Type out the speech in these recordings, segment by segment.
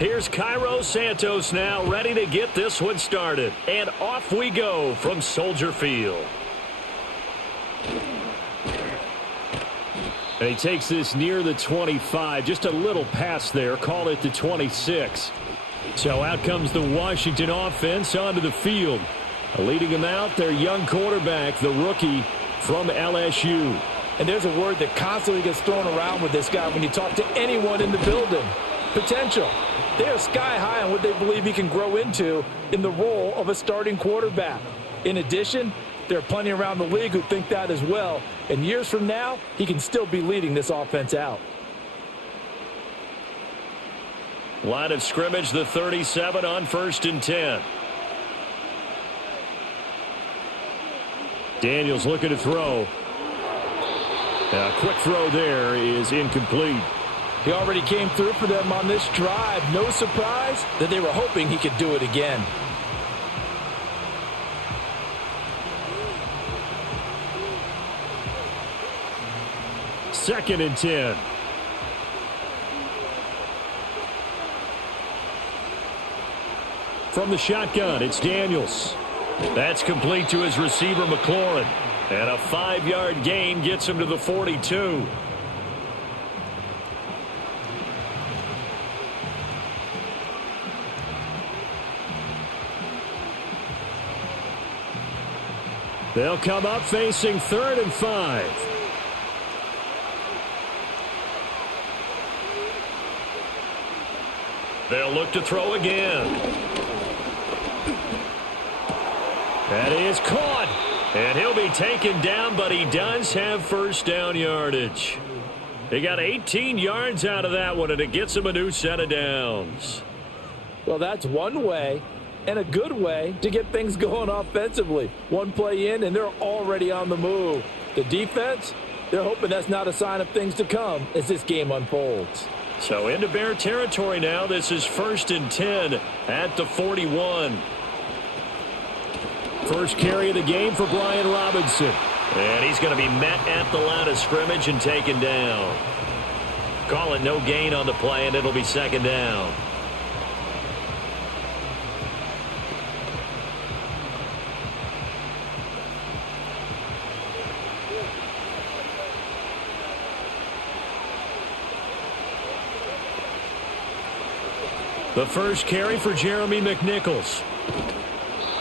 Here's Cairo Santos now, ready to get this one started. And off we go from Soldier Field. And he takes this near the 25, just a little pass there, call it the 26. So out comes the Washington offense onto the field. Leading them out, their young quarterback, the rookie from LSU. And there's a word that constantly gets thrown around with this guy when you talk to anyone in the building. Potential. They are sky high on what they believe he can grow into in the role of a starting quarterback. In addition, there are plenty around the league who think that as well. And years from now, he can still be leading this offense out. Line of scrimmage, the 37 on 1st and 10. Daniels looking to throw. A quick throw there is incomplete. He already came through for them on this drive. No surprise that they were hoping he could do it again. Second and 10. From the shotgun, it's Daniels. That's complete to his receiver, McLaurin. And a 5-yard gain gets him to the 42. They'll come up facing 3rd and 5. They'll look to throw again. That is caught. And he'll be taken down, but he does have first down yardage. He got 18 yards out of that one, and it gets him a new set of downs. Well, that's one way and a good way to get things going offensively. One play in, and they're already on the move. The defense, they're hoping that's not a sign of things to come as this game unfolds. So into Bear territory now. This is 1st and 10 at the 41. First carry of the game for Brian Robinson. And he's going to be met at the line of scrimmage and taken down. Call it no gain on the play, and it'll be 2nd down. The first carry for Jeremy McNichols.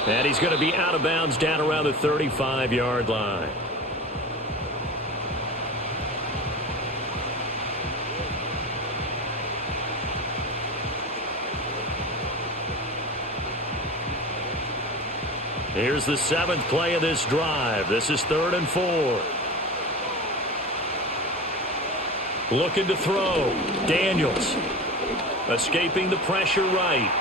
And he's going to be out of bounds down around the 35-yard line. Here's the 7th play of this drive. This is 3rd and 4. Looking to throw. Daniels. Escaping the pressure right.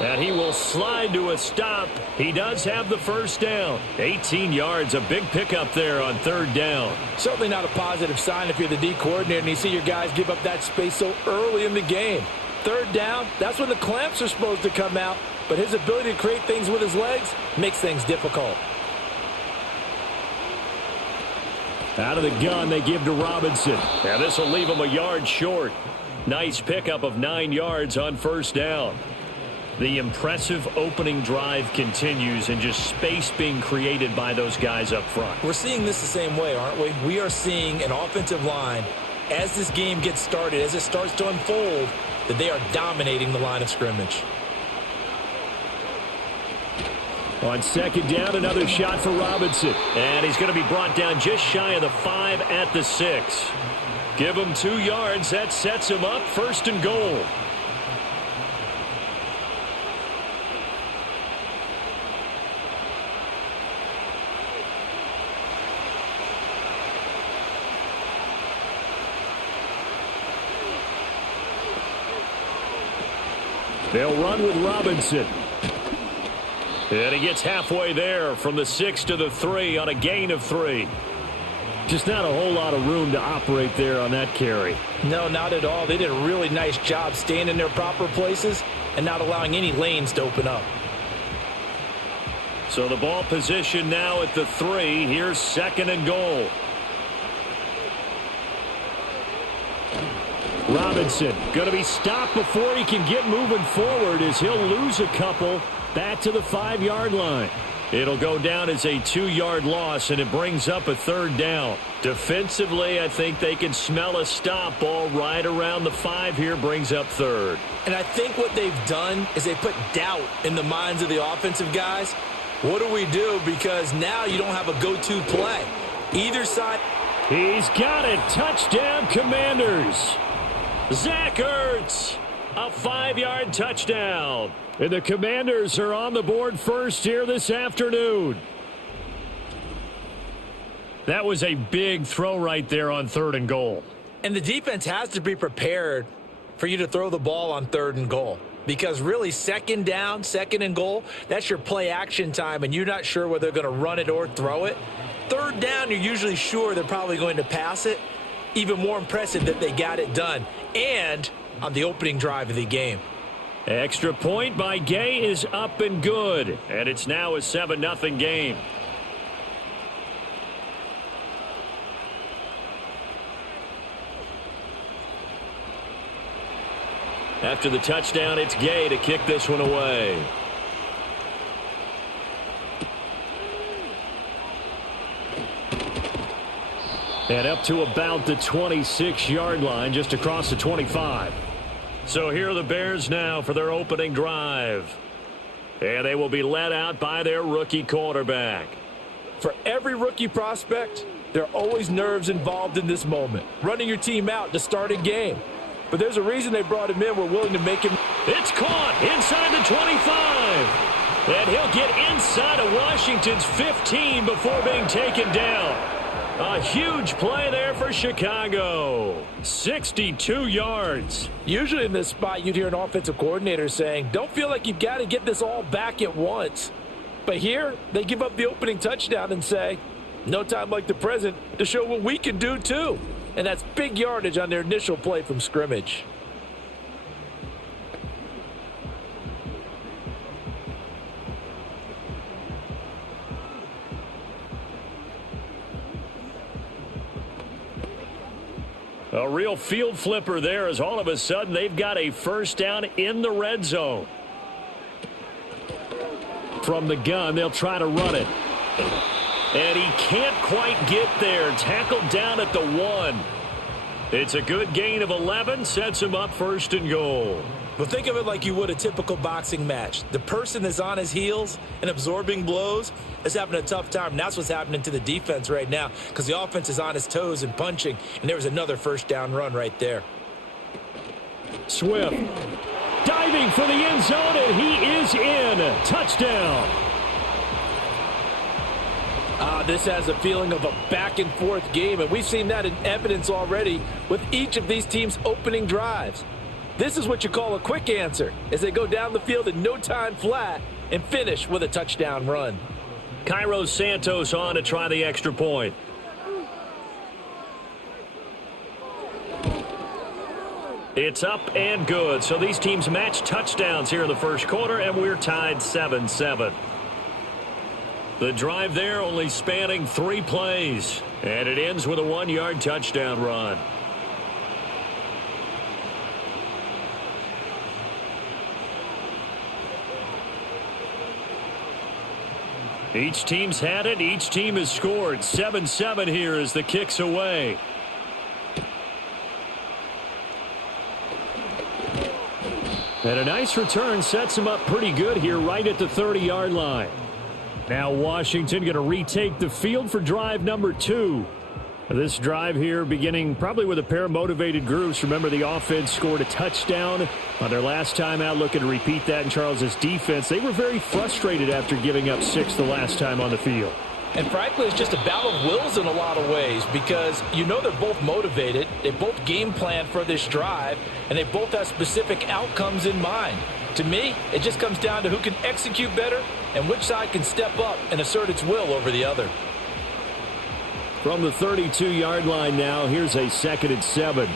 And he will slide to a stop. He does have the first down. 18 yards, a big pickup there on 3rd down. Certainly not a positive sign if you're the D coordinator and you see your guys give up that space so early in the game. 3rd down, that's when the clamps are supposed to come out. But his ability to create things with his legs makes things difficult. Out of the gun, they give to Robinson. Now this will leave him a yard short. Nice pickup of 9 yards on 1st down. The impressive opening drive continues, and just space being created by those guys up front. We're seeing this the same way, aren't we? We are seeing an offensive line, as this game gets started, as it starts to unfold, that they are dominating the line of scrimmage. On 2nd down, another shot for Robinson. And he's going to be brought down just shy of the 5 at the 6. Give him 2 yards. That sets him up 1st and goal. They'll run with Robinson. And he gets halfway there from the 6 to the 3 on a gain of 3. Just not a whole lot of room to operate there on that carry. No, not at all. They did a really nice job staying in their proper places and not allowing any lanes to open up. So the ball position now at the 3. Here's 2nd and goal. Robinson going to be stopped before he can get moving forward as he'll lose a couple back to the 5-yard line. It'll go down as a 2-yard loss, and it brings up a 3rd down. Defensively, I think they can smell a stop ball right around the 5 here, brings up 3rd. And I think what they've done is they put doubt in the minds of the offensive guys. What do we do? Because now you don't have a go-to play. Either side. He's got it. Touchdown, Commanders. Zach Ertz, a 5-yard touchdown. And the Commanders are on the board first here this afternoon. That was a big throw right there on 3rd and goal. And the defense has to be prepared for you to throw the ball on 3rd and goal. Because really, 2nd down, 2nd and goal, that's your play action time, and you're not sure whether they're going to run it or throw it. 3rd down, you're usually sure they're probably going to pass it. Even more impressive that they got it done. And on the opening drive of the game. Extra point by Gay is up and good. And it's now a 7-0 game. After the touchdown, it's Gay to kick this one away. And up to about the 26-yard line, just across the 25. So here are the Bears now for their opening drive. And they will be led out by their rookie quarterback. For every rookie prospect, there are always nerves involved in this moment. Running your team out to start a game. But there's a reason they brought him in. We're willing to make him. It's caught inside the 25. And he'll get inside of Washington's 15 before being taken down. A huge play there for Chicago. 62 yards. Usually in this spot, you'd hear an offensive coordinator saying, don't feel like you've got to get this all back at once. But here, they give up the opening touchdown and say, no time like the present to show what we can do too. And that's big yardage on their initial play from scrimmage. A real field flipper there as all of a sudden they've got a 1st down in the red zone. From the gun, they'll try to run it. And he can't quite get there. Tackled down at the 1. It's a good gain of 11. Sets him up 1st and goal. Well, think of it like you would a typical boxing match. The person that's on his heels and absorbing blows is having a tough time. And that's what's happening to the defense right now because the offense is on his toes and punching. And there was another 1st down run right there. Swift diving for the end zone, and he is in. Touchdown. This has a feeling of a back-and-forth game, and we've seen that in evidence already with each of these teams' opening drives. This is what you call a quick answer as they go down the field in no time flat and finish with a touchdown run. Cairo Santos on to try the extra point. It's up and good. So these teams match touchdowns here in the 1st quarter, and we're tied 7-7. The drive there only spanning 3 plays, and it ends with a 1-yard touchdown run. Each team's had it. Each team has scored. 7-7 here as the kick's away. And a nice return sets him up pretty good here right at the 30-yard line. Now Washington going to retake the field for drive number 2. This drive here beginning probably with a pair of motivated groups. Remember, the offense scored a touchdown on their last time out. Looking to repeat that in Charles's defense. They were very frustrated after giving up 6 the last time on the field. And frankly, it's just a battle of wills in a lot of ways because you know they're both motivated. They both game plan for this drive, and they both have specific outcomes in mind. To me, it just comes down to who can execute better and which side can step up and assert its will over the other. From the 32-yard line now, here's a 2nd and 7.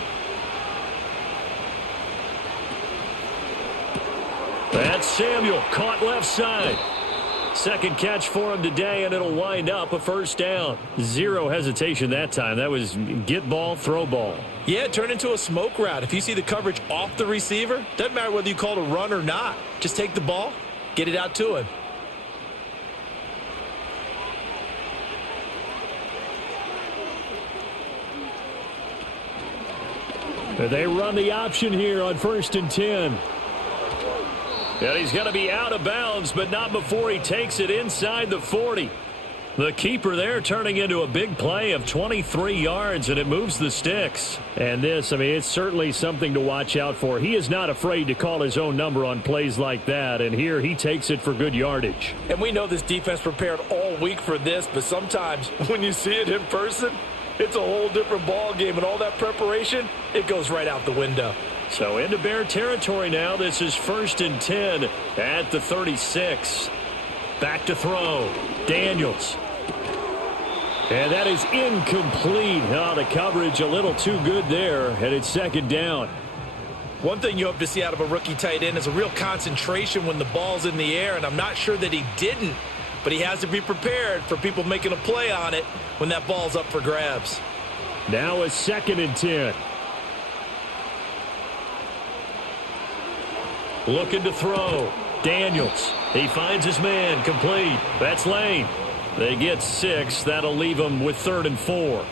That's Samuel, caught left side. Second catch for him today, and it'll wind up a first down. Zero hesitation that time. That was get ball, throw ball. Yeah, it turned into a smoke route. If you see the coverage off the receiver, doesn't matter whether you call it a run or not. Just take the ball, get it out to him. They run the option here on 1st and 10. And he's going to be out of bounds, but not before he takes it inside the 40. The keeper there turning into a big play of 23 yards, and it moves the sticks. And this, I mean, it's certainly something to watch out for. He is not afraid to call his own number on plays like that, and here he takes it for good yardage. And we know this defense prepared all week for this, but sometimes when you see it in person, it's a whole different ball game, and all that preparation, it goes right out the window. So into Bear territory now. This is 1st and 10 at the 36. Back to throw. Daniels. And that is incomplete. Oh, the coverage a little too good there, and it's 2nd down. One thing you hope to see out of a rookie tight end is a real concentration when the ball's in the air, and I'm not sure that he didn't, but he has to be prepared for people making a play on it when that ball's up for grabs. Now a 2nd and 10. Looking to throw. Daniels. He finds his man. Complete. That's Lane. They get 6. That'll leave them with 3rd and 4.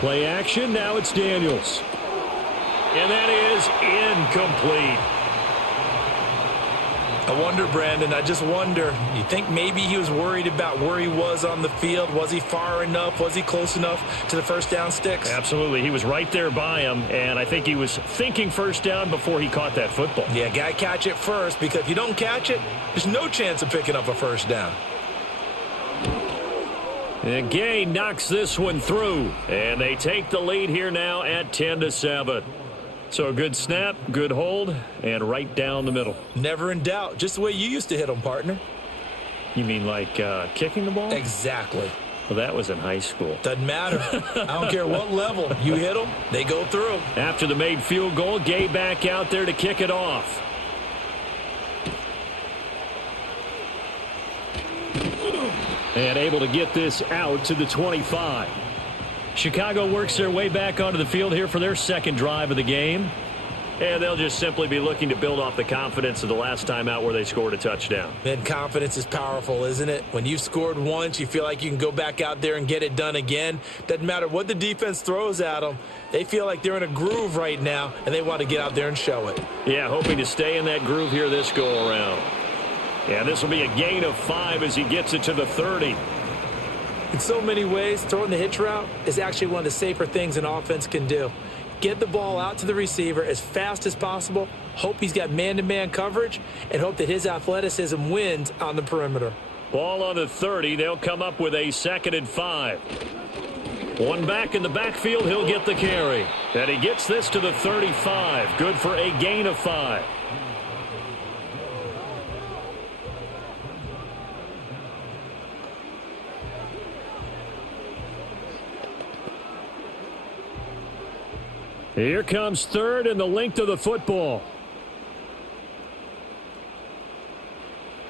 Play action. Now it's Daniels. And that is incomplete. I wonder, Brandon, I just wonder, you think maybe he was worried about where he was on the field? Was he far enough? Was he close enough to the first down sticks? Absolutely. He was right there by him, and I think he was thinking first down before he caught that football. Yeah, got to catch it first, because if you don't catch it, there's no chance of picking up a first down. And Gay knocks this one through, and they take the lead here now at 10-7. So a good snap, good hold, and right down the middle. Never in doubt. Just the way you used to hit them, partner. You mean like kicking the ball? Exactly. Well, that was in high school. Doesn't matter. I don't care what level. You hit them, they go through. After the made field goal, Gay back out there to kick it off. And able to get this out to the 25. Chicago works their way back onto the field here for their second drive of the game. And they'll just simply be looking to build off the confidence of the last time out where they scored a touchdown. And confidence is powerful, isn't it? When you've scored once, you feel like you can go back out there and get it done again. Doesn't matter what the defense throws at them. They feel like they're in a groove right now, and they want to get out there and show it. Yeah, hoping to stay in that groove here this go-around. Yeah, this will be a gain of 5 as he gets it to the 30. In so many ways, throwing the hitch route is actually one of the safer things an offense can do. Get the ball out to the receiver as fast as possible, hope he's got man-to-man coverage, and hope that his athleticism wins on the perimeter. Ball on the 30. They'll come up with a 2nd and 5. One back in the backfield. He'll get the carry. And he gets this to the 35. Good for a gain of 5. Here comes 3rd and the length of the football.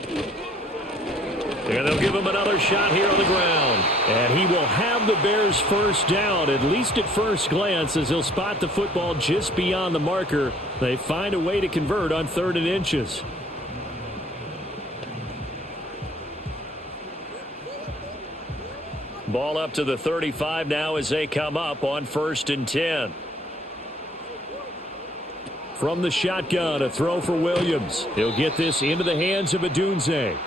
And they'll give him another shot here on the ground. And he will have the Bears first down, at least at first glance, as he'll spot the football just beyond the marker. They find a way to convert on 3rd and inches. Ball up to the 35 now as they come up on 1st and 10. From the shotgun, a throw for Williams. He'll get this into the hands of Adunze.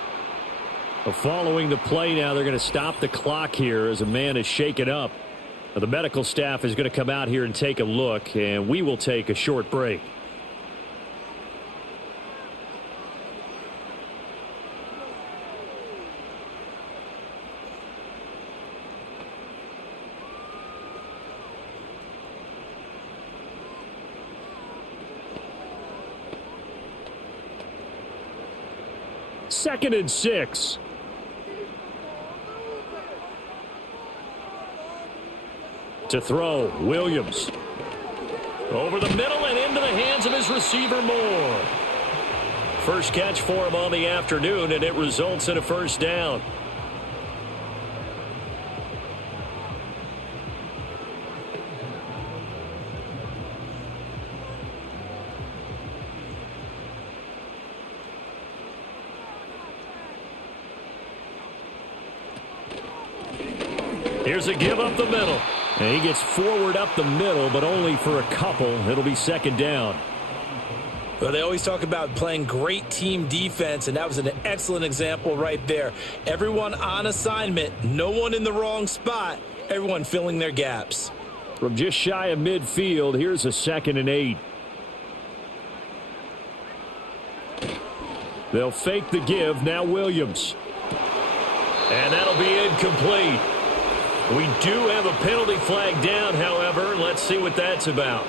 Following the play now, they're going to stop the clock here as a man is shaken up. Now, the medical staff is going to come out here and take a look, and we will take a short break. 2nd and 6. To throw, Williams. Over the middle and into the hands of his receiver, Moore. First catch for him on the afternoon, and it results in a first down. Here's a give up the middle. And he gets forward up the middle, but only for a couple. It'll be 2nd down. Well, they always talk about playing great team defense, and that was an excellent example right there. Everyone on assignment, no one in the wrong spot, everyone filling their gaps. From just shy of midfield, here's a 2nd and 8. They'll fake the give, now Williams. And that'll be incomplete. We do have a penalty flag down, however. Let's see what that's about.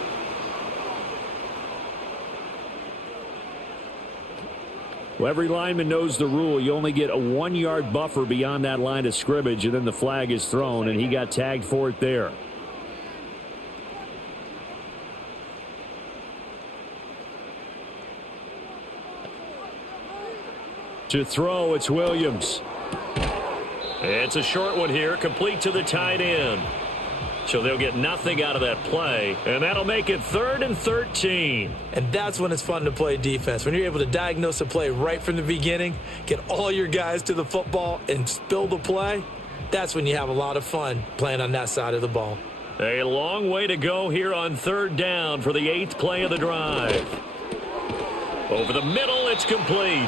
Well, every lineman knows the rule. You only get a 1-yard buffer beyond that line of scrimmage, and then the flag is thrown, and he got tagged for it there. To throw, it's Williams. It's a short one here, complete to the tight end. So they'll get nothing out of that play, and that'll make it 3rd and 13. And that's when it's fun to play defense. When you're able to diagnose a play right from the beginning, get all your guys to the football, and spill the play, that's when you have a lot of fun playing on that side of the ball. A long way to go here on 3rd down for the 8th play of the drive. Over the middle, it's complete.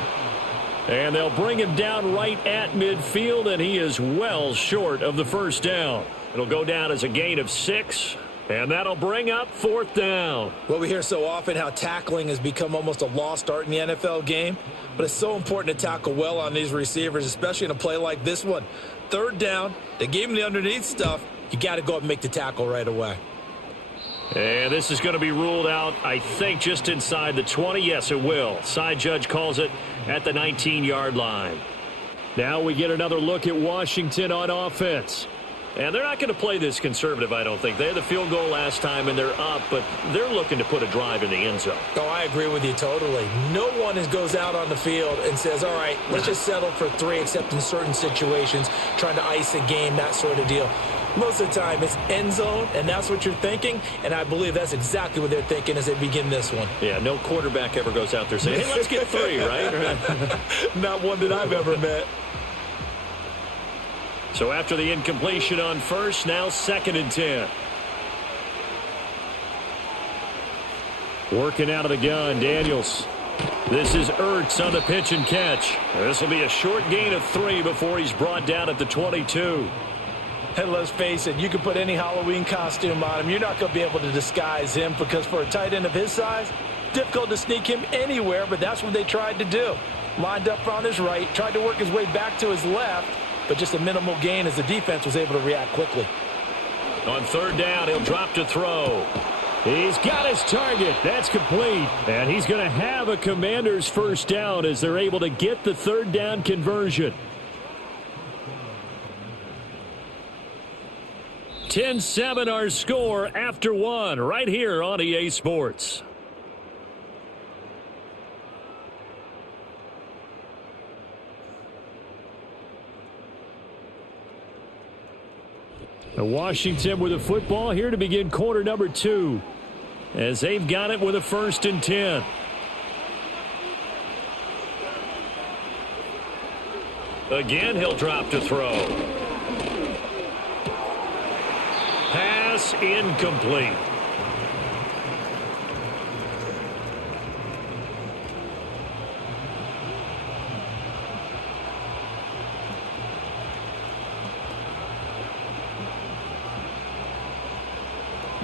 And they'll bring him down right at midfield, and he is well short of the first down. It'll go down as a gain of 6, and that'll bring up 4th down. Well, we hear so often how tackling has become almost a lost art in the NFL game, but it's so important to tackle well on these receivers, especially in a play like this one. 3rd down, they gave him the underneath stuff. You got to go up and make the tackle right away. And this is going to be ruled out, I think, just inside the 20. Yes, it will. Side judge calls it at the 19-yard line. Now we get another look at Washington on offense. And they're not going to play this conservative, I don't think. They had the field goal last time, and they're up, but they're looking to put a drive in the end zone. Oh, I agree with you totally. No one goes out on the field and says, all right, let's just settle for 3, except in certain situations, trying to ice a game, that sort of deal. Most of the time, it's end zone, and that's what you're thinking, and I believe that's exactly what they're thinking as they begin this one. Yeah, no quarterback ever goes out there saying, hey, let's get 3, right? Not one that I've ever met. So after the incompletion on first, now 2nd and 10. Working out of the gun, Daniels. This is Ertz on the pitch and catch. This will be a short gain of 3 before he's brought down at the 22. And let's face it, you can put any Halloween costume on him. You're not going to be able to disguise him because for a tight end of his size, difficult to sneak him anywhere, but that's what they tried to do. Lined up on his right, tried to work his way back to his left, but just a minimal gain as the defense was able to react quickly. On 3rd down, he'll drop to throw. He's got his target. That's complete. And he's going to have a Commander's first down as they're able to get the 3rd down conversion. 10-7 our score after 1 right here on EA Sports. Washington with the football here to begin quarter number 2 as they've got it with a 1st and 10. Again, he'll drop to throw. Pass incomplete.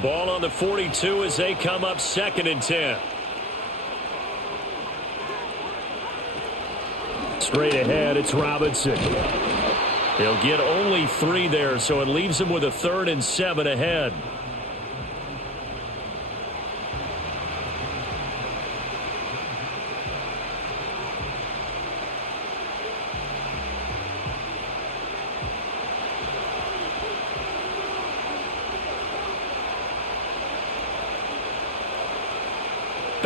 Ball on the 42 as they come up 2nd and 10. Straight ahead, it's Robinson. He'll get only 3 there, so it leaves him with a 3rd and 7 ahead.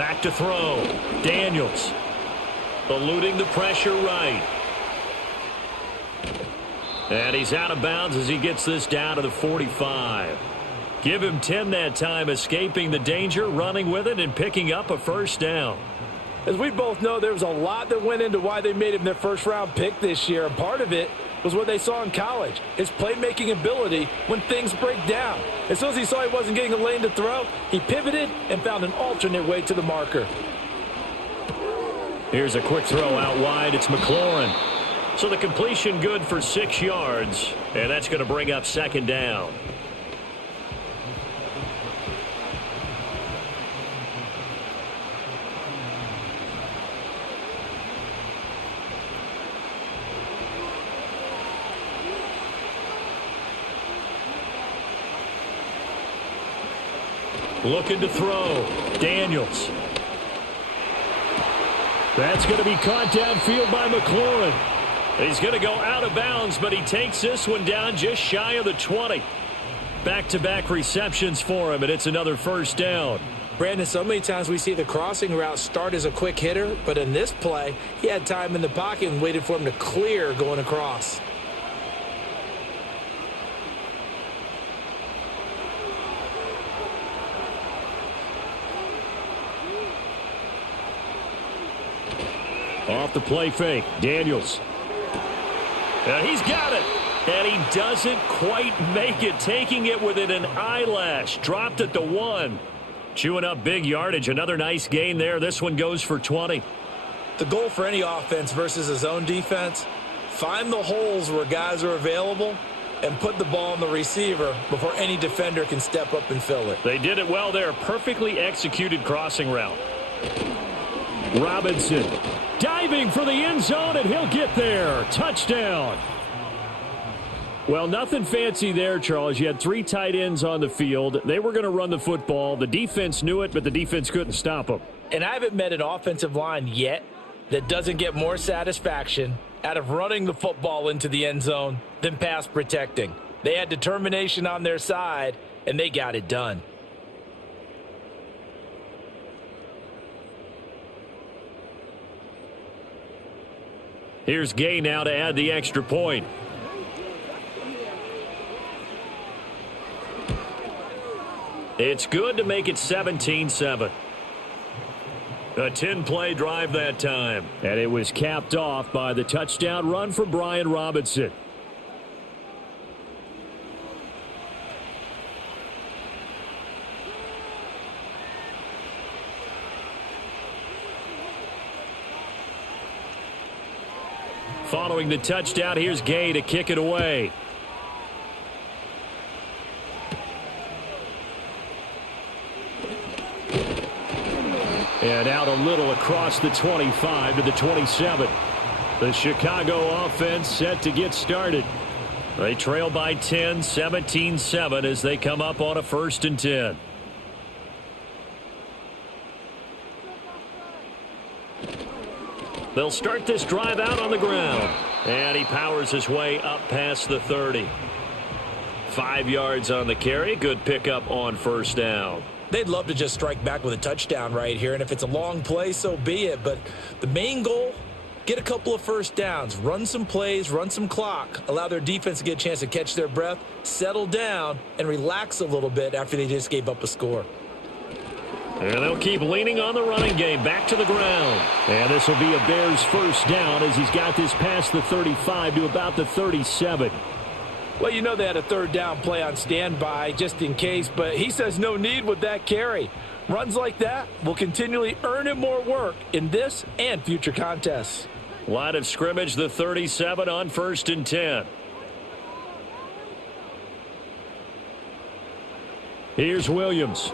Back to throw. Daniels. Eluding the pressure right. And he's out of bounds as he gets this down to the 45. Give him 10 that time, escaping the danger, running with it, and picking up a first down. As we both know, there was a lot that went into why they made him their first-round pick this year. And part of it was what they saw in college, his playmaking ability when things break down. As soon as he saw he wasn't getting a lane to throw, he pivoted and found an alternate way to the marker. Here's a quick throw out wide. It's McLaurin. So the completion good for 6 yards, and that's going to bring up second down. Looking to throw. Daniels. That's going to be caught downfield by McLaurin. He's going to go out of bounds, but he takes this one down just shy of the 20. Back-to-back receptions for him, and it's another first down. Brandon, so many times we see the crossing route start as a quick hitter, but in this play, he had time in the pocket and waited for him to clear going across. Off the play fake. Daniels. He's got it. And he doesn't quite make it. Taking it within an eyelash. Dropped at the 1. Chewing up big yardage. Another nice gain there. This one goes for 20. The goal for any offense versus a zone defense, find the holes where guys are available and put the ball on the receiver before any defender can step up and fill it. They did it well there. Perfectly executed crossing route. Robinson diving for the end zone, and he'll get there. Touchdown. Well, nothing fancy there, Charles. You had 3 tight ends on the field. They were going to run the football. The defense knew it, but the defense couldn't stop them. And I haven't met an offensive line yet that doesn't get more satisfaction out of running the football into the end zone than pass protecting. They had determination on their side, and they got it done. Here's Gay now to add the extra point. It's good to make it 17-7. A 10-play drive that time. And it was capped off by the touchdown run for Brian Robinson. Following the touchdown, here's Gay to kick it away. And out a little across the 25 to the 27. The Chicago offense set to get started. They trail by 10, 17-7 as they come up on a 1st and 10. They'll start this drive out on the ground. And he powers his way up past the 30. 5 yards on the carry. Good pickup on first down. They'd love to just strike back with a touchdown right here. And if it's a long play, so be it. But the main goal, get a couple of first downs. Run some plays, run some clock. Allow their defense to get a chance to catch their breath, settle down, and relax a little bit after they just gave up a score. And they'll keep leaning on the running game. Back to the ground. And this will be a Bears first down as he's got this past the 35 to about the 37. Well, you know they had a 3rd down play on standby just in case, but he says no need with that carry. Runs like that will continually earn him more work in this and future contests. Line of scrimmage, the 37 on 1st and 10. Here's Williams.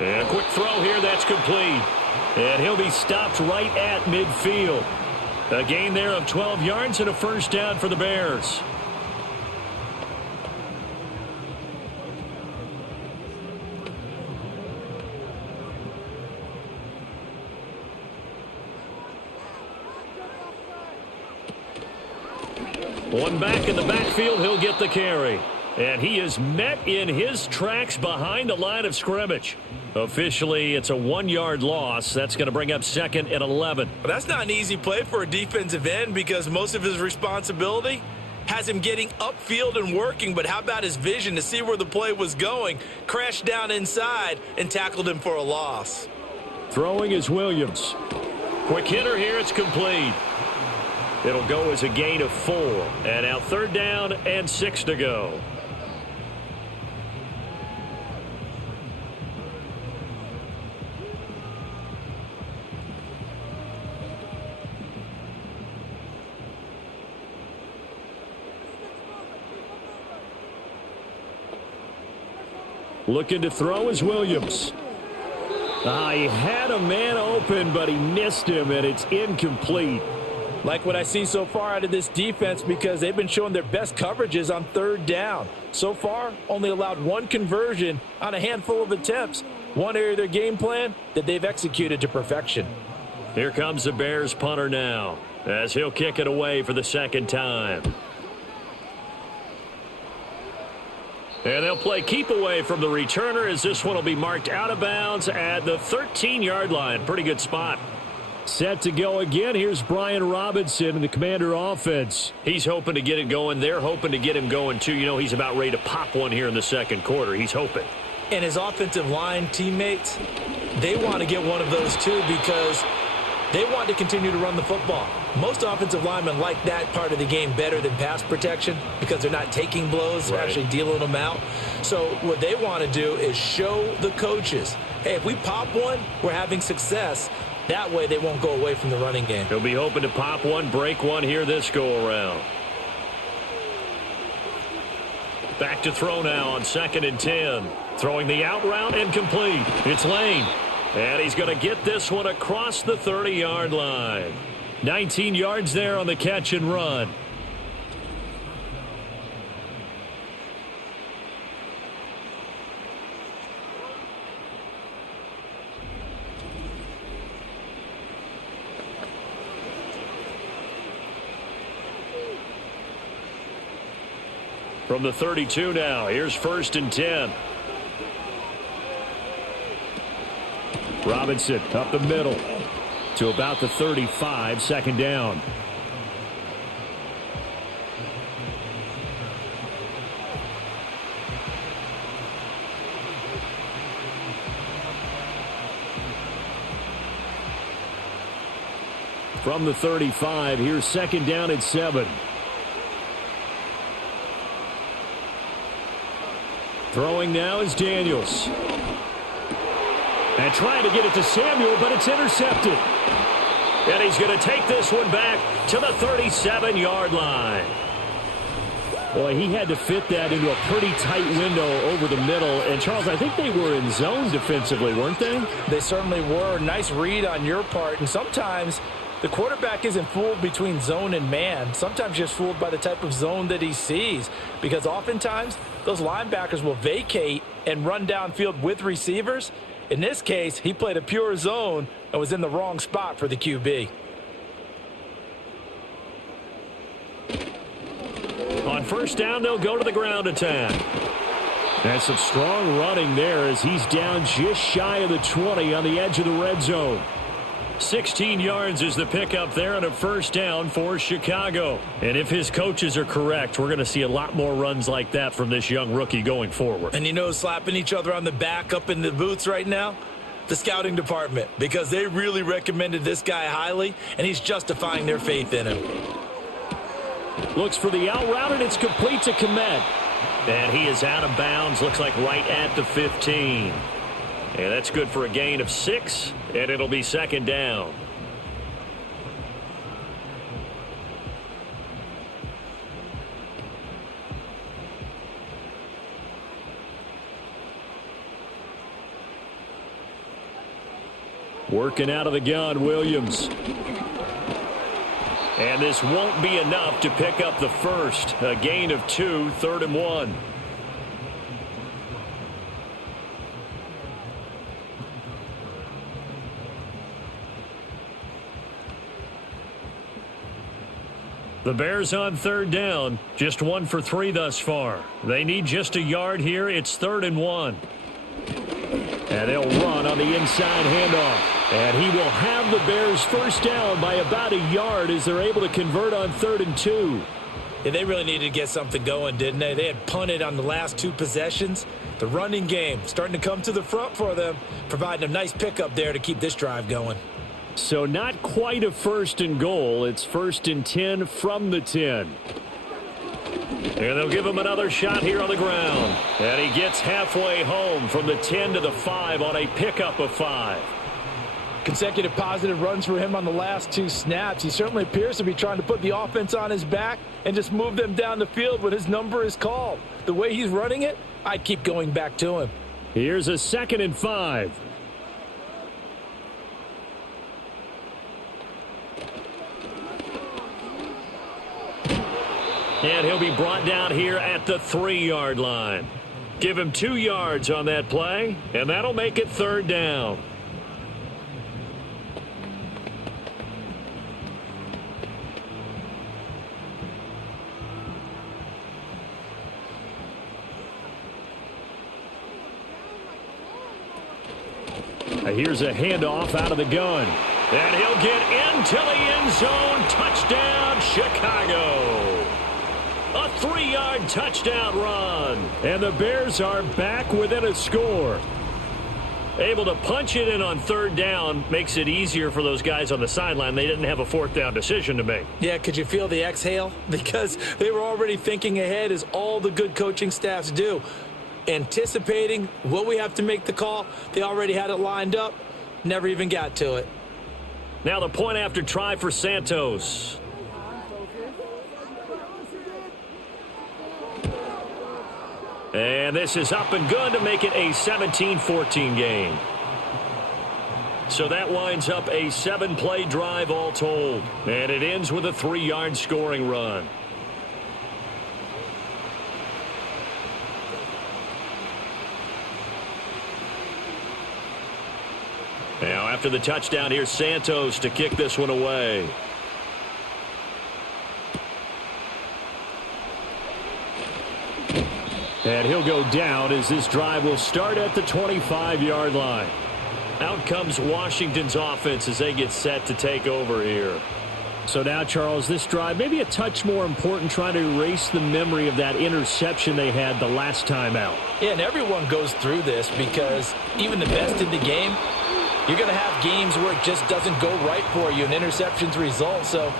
And a quick throw here, that's complete. And he'll be stopped right at midfield. A gain there of 12 yards and a first down for the Bears. One back in the backfield, he'll get the carry. And he is met in his tracks behind the line of scrimmage. Officially, it's a 1-yard loss. That's going to bring up 2nd and 11. But that's not an easy play for a defensive end because most of his responsibility has him getting upfield and working. But how about his vision to see where the play was going? Crashed down inside and tackled him for a loss. Throwing is Williams. Quick hitter here. It's complete. It'll go as a gain of 4. And now 3rd down and 6 to go. Looking to throw is Williams. He had a man open, but he missed him, and it's incomplete. Like what I see so far out of this defense because they've been showing their best coverages on 3rd down. So far, only allowed 1 conversion on a handful of attempts. One area of their game plan that they've executed to perfection. Here comes the Bears punter now as he'll kick it away for the 2nd time. And they'll play keep away from the returner as this one will be marked out of bounds at the 13-yard line. Pretty good spot. Set to go again. Here's Brian Robinson in the Commander offense. He's hoping to get it going. They're hoping to get him going, too. You know, he's about ready to pop one here in the 2nd quarter. He's hoping. And his offensive line teammates, they want to get one of those, too, because they want to continue to run the football. Most offensive linemen like that part of the game better than pass protection because they're not taking blows, they're actually dealing them out. So what they want to do is show the coaches, hey, if we pop one, we're having success. That way they won't go away from the running game. He'll be hoping to pop one, break one here this go-around. Back to throw now on 2nd and 10. Throwing the out route and complete. It's Lane. And he's going to get this one across the 30-yard line. 19 yards there on the catch and run. From the 32 now, here's 1st and 10. Robinson up the middle to about the 35, 2nd down. From the 35, here's 2nd down and 7. Throwing now is Daniels. And trying to get it to Samuel, but it's intercepted. And he's going to take this one back to the 37-yard line. Boy, he had to fit that into a pretty tight window over the middle. And, Charles, I think they were in zone defensively, weren't they? They certainly were. Nice read on your part. And sometimes the quarterback isn't fooled between zone and man. Sometimes just fooled by the type of zone that he sees. Because oftentimes those linebackers will vacate and run downfield with receivers. In this case, he played a pure zone and was in the wrong spot for the QB. On 1st down, they'll go to the ground attack. And some strong running there as he's down just shy of the 20 on the edge of the red zone. 16 yards is the pickup there on a 1st down for Chicago. And if his coaches are correct, we're going to see a lot more runs like that from this young rookie going forward. And you know, slapping each other on the back up in the boots right now? The scouting department, because they really recommended this guy highly, and he's justifying their faith in him. Looks for the out route, and it's complete to Komet. And he is out of bounds, looks like right at the 15. And that's good for a gain of 6, and it'll be 2nd down. Working out of the gun, Williams. And this won't be enough to pick up the first. A gain of 2, 3rd and 1. The Bears on third down, just 1 for 3 thus far. They need just a yard here. It's 3rd and 1. And they'll run on the inside handoff. And he will have the Bears first down by about a yard as they're able to convert on 3rd and 2. Yeah, they really needed to get something going, didn't they? They had punted on the last 2 possessions. The running game starting to come to the front for them, providing a nice pickup there to keep this drive going. So not quite a 1st and goal. It's 1st and 10 from the 10. And they'll give him another shot here on the ground. And he gets halfway home from the 10 to the 5 on a pickup of 5. Consecutive positive runs for him on the last 2 snaps. He certainly appears to be trying to put the offense on his back and just move them down the field when his number is called. The way he's running it, I'd keep going back to him. Here's a 2nd and 5. And he'll be brought down here at the 3-yard line. Give him 2 yards on that play, and that'll make it 3rd down. Here's a handoff out of the gun. And he'll get into the end zone. Touchdown, Chicago. A 3-yard touchdown run. And the Bears are back within a score. Able to punch it in on 3rd down makes it easier for those guys on the sideline. They didn't have a 4th down decision to make. Yeah, could you feel the exhale? Because they were already thinking ahead, as all the good coaching staffs do. Anticipating what we have to make the call. They already had it lined up. Never even got to it. Now the point after try for Santos. And this is up and good to make it a 17-14 game. So that winds up a 7-play drive all told. And it ends with a 3-yard scoring run. Now after the touchdown, here's Santos to kick this one away. And he'll go down as this drive will start at the 25-yard line. Out comes Washington's offense as they get set to take over here. So now, Charles, this drive maybe a touch more important, trying to erase the memory of that interception they had the last time out. Yeah, and everyone goes through this because even the best in the game, you're going to have games where it just doesn't go right for you and interceptions result. So,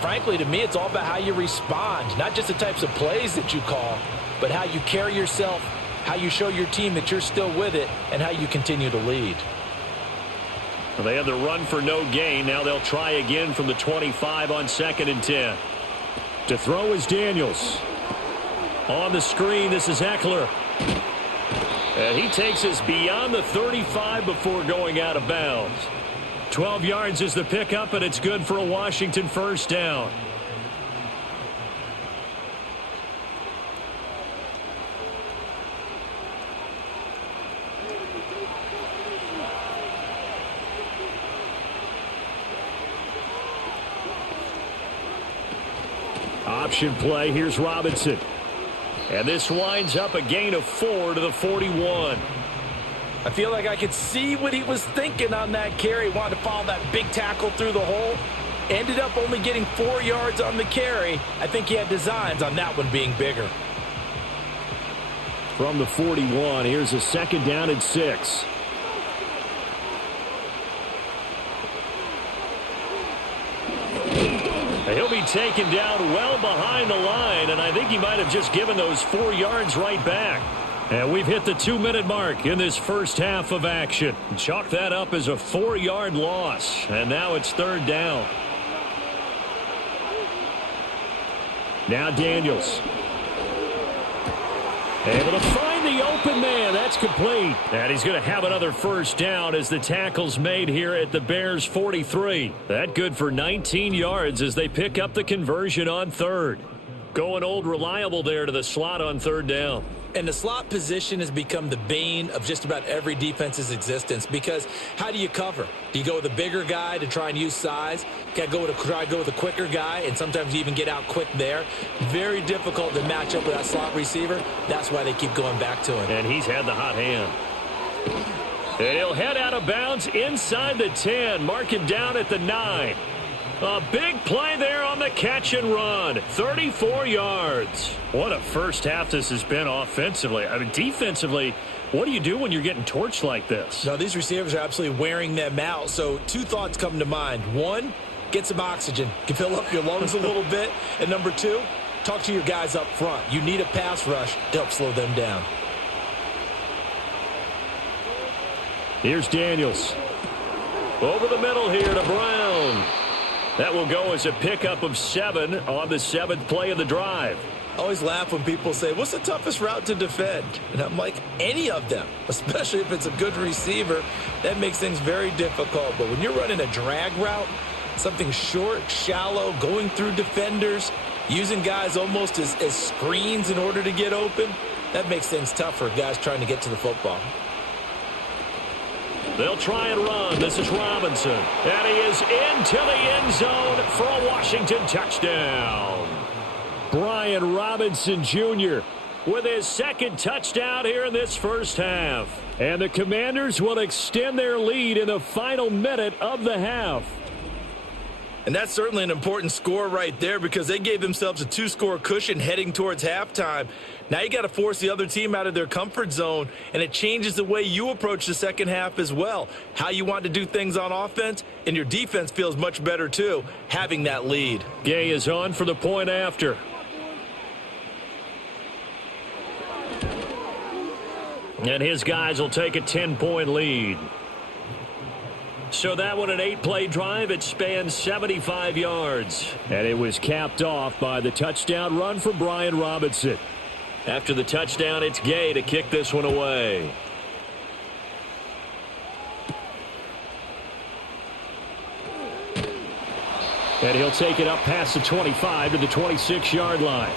frankly, to me, it's all about how you respond, not just the types of plays that you call, but how you carry yourself, how you show your team that you're still with it, and how you continue to lead. Well, they had the run for no gain. Now they'll try again from the 25 on 2nd and 10. To throw is Daniels. On the screen, this is Eckler. And he takes us beyond the 35 before going out of bounds. 12 yards is the pickup, and it's good for a Washington 1st down. Option play. Here's Robinson. And this winds up a gain of 4 to the 41. I feel like I could see what he was thinking on that carry. Wanted to follow that big tackle through the hole. Ended up only getting 4 yards on the carry. I think he had designs on that one being bigger. From the 41, here's a 2nd down and 6. He'll be taken down well behind the line, and I think he might have just given those 4 yards right back. And we've hit the 2-minute mark in this first half of action. Chalk that up as a 4-yard loss, and now it's 3rd down. Now Daniels. Able to find the open man. That's complete. And he's going to have another 1st down as the tackle's made here at the Bears' 43. That good for 19 yards as they pick up the conversion on 3rd. Going old reliable there to the slot on 3rd down. And the slot position has become the bane of just about every defense's existence because how do you cover? Do you go with a bigger guy to try and use size? Try to go with a quicker guy, and sometimes you even get out quick there. Very difficult to match up with that slot receiver. That's why they keep going back to him. And he's had the hot hand. And he'll head out of bounds inside the 10. Mark him down at the 9. A big play there on the catch and run. 34 yards. What a first half this has been offensively. I mean, defensively, what do you do when you're getting torched like this? No, these receivers are absolutely wearing them out. So two thoughts come to mind. One, get some oxygen. You can fill up your lungs a little bit. And number two, talk to your guys up front. You need a pass rush to help slow them down. Here's Daniels. Over the middle here to Brown. That will go as a pickup of 7 on the 7th play of the drive. I always laugh when people say, what's the toughest route to defend? And I'm like, any of them, especially if it's a good receiver. That makes things very difficult. But when you're running a drag route, something short, shallow, going through defenders, using guys almost as screens in order to get open, that makes things tough for guys trying to get to the football. They'll try and run. This is Robinson. And he is into the end zone for a Washington touchdown. Brian Robinson Jr. with his second touchdown here in this first half. And the Commanders will extend their lead in the final minute of the half. And that's certainly an important score right there because they gave themselves a 2-score cushion heading towards halftime. Now you got to force the other team out of their comfort zone, and it changes the way you approach the second half as well. How you want to do things on offense, and your defense feels much better too, having that lead. Gay is on for the point after. And his guys will take a 10-point lead. So that one, an 8-play drive. It spans 75 yards. And it was capped off by the touchdown run for Brian Robinson. After the touchdown, it's Gay to kick this one away. And he'll take it up past the 25 to the 26-yard line.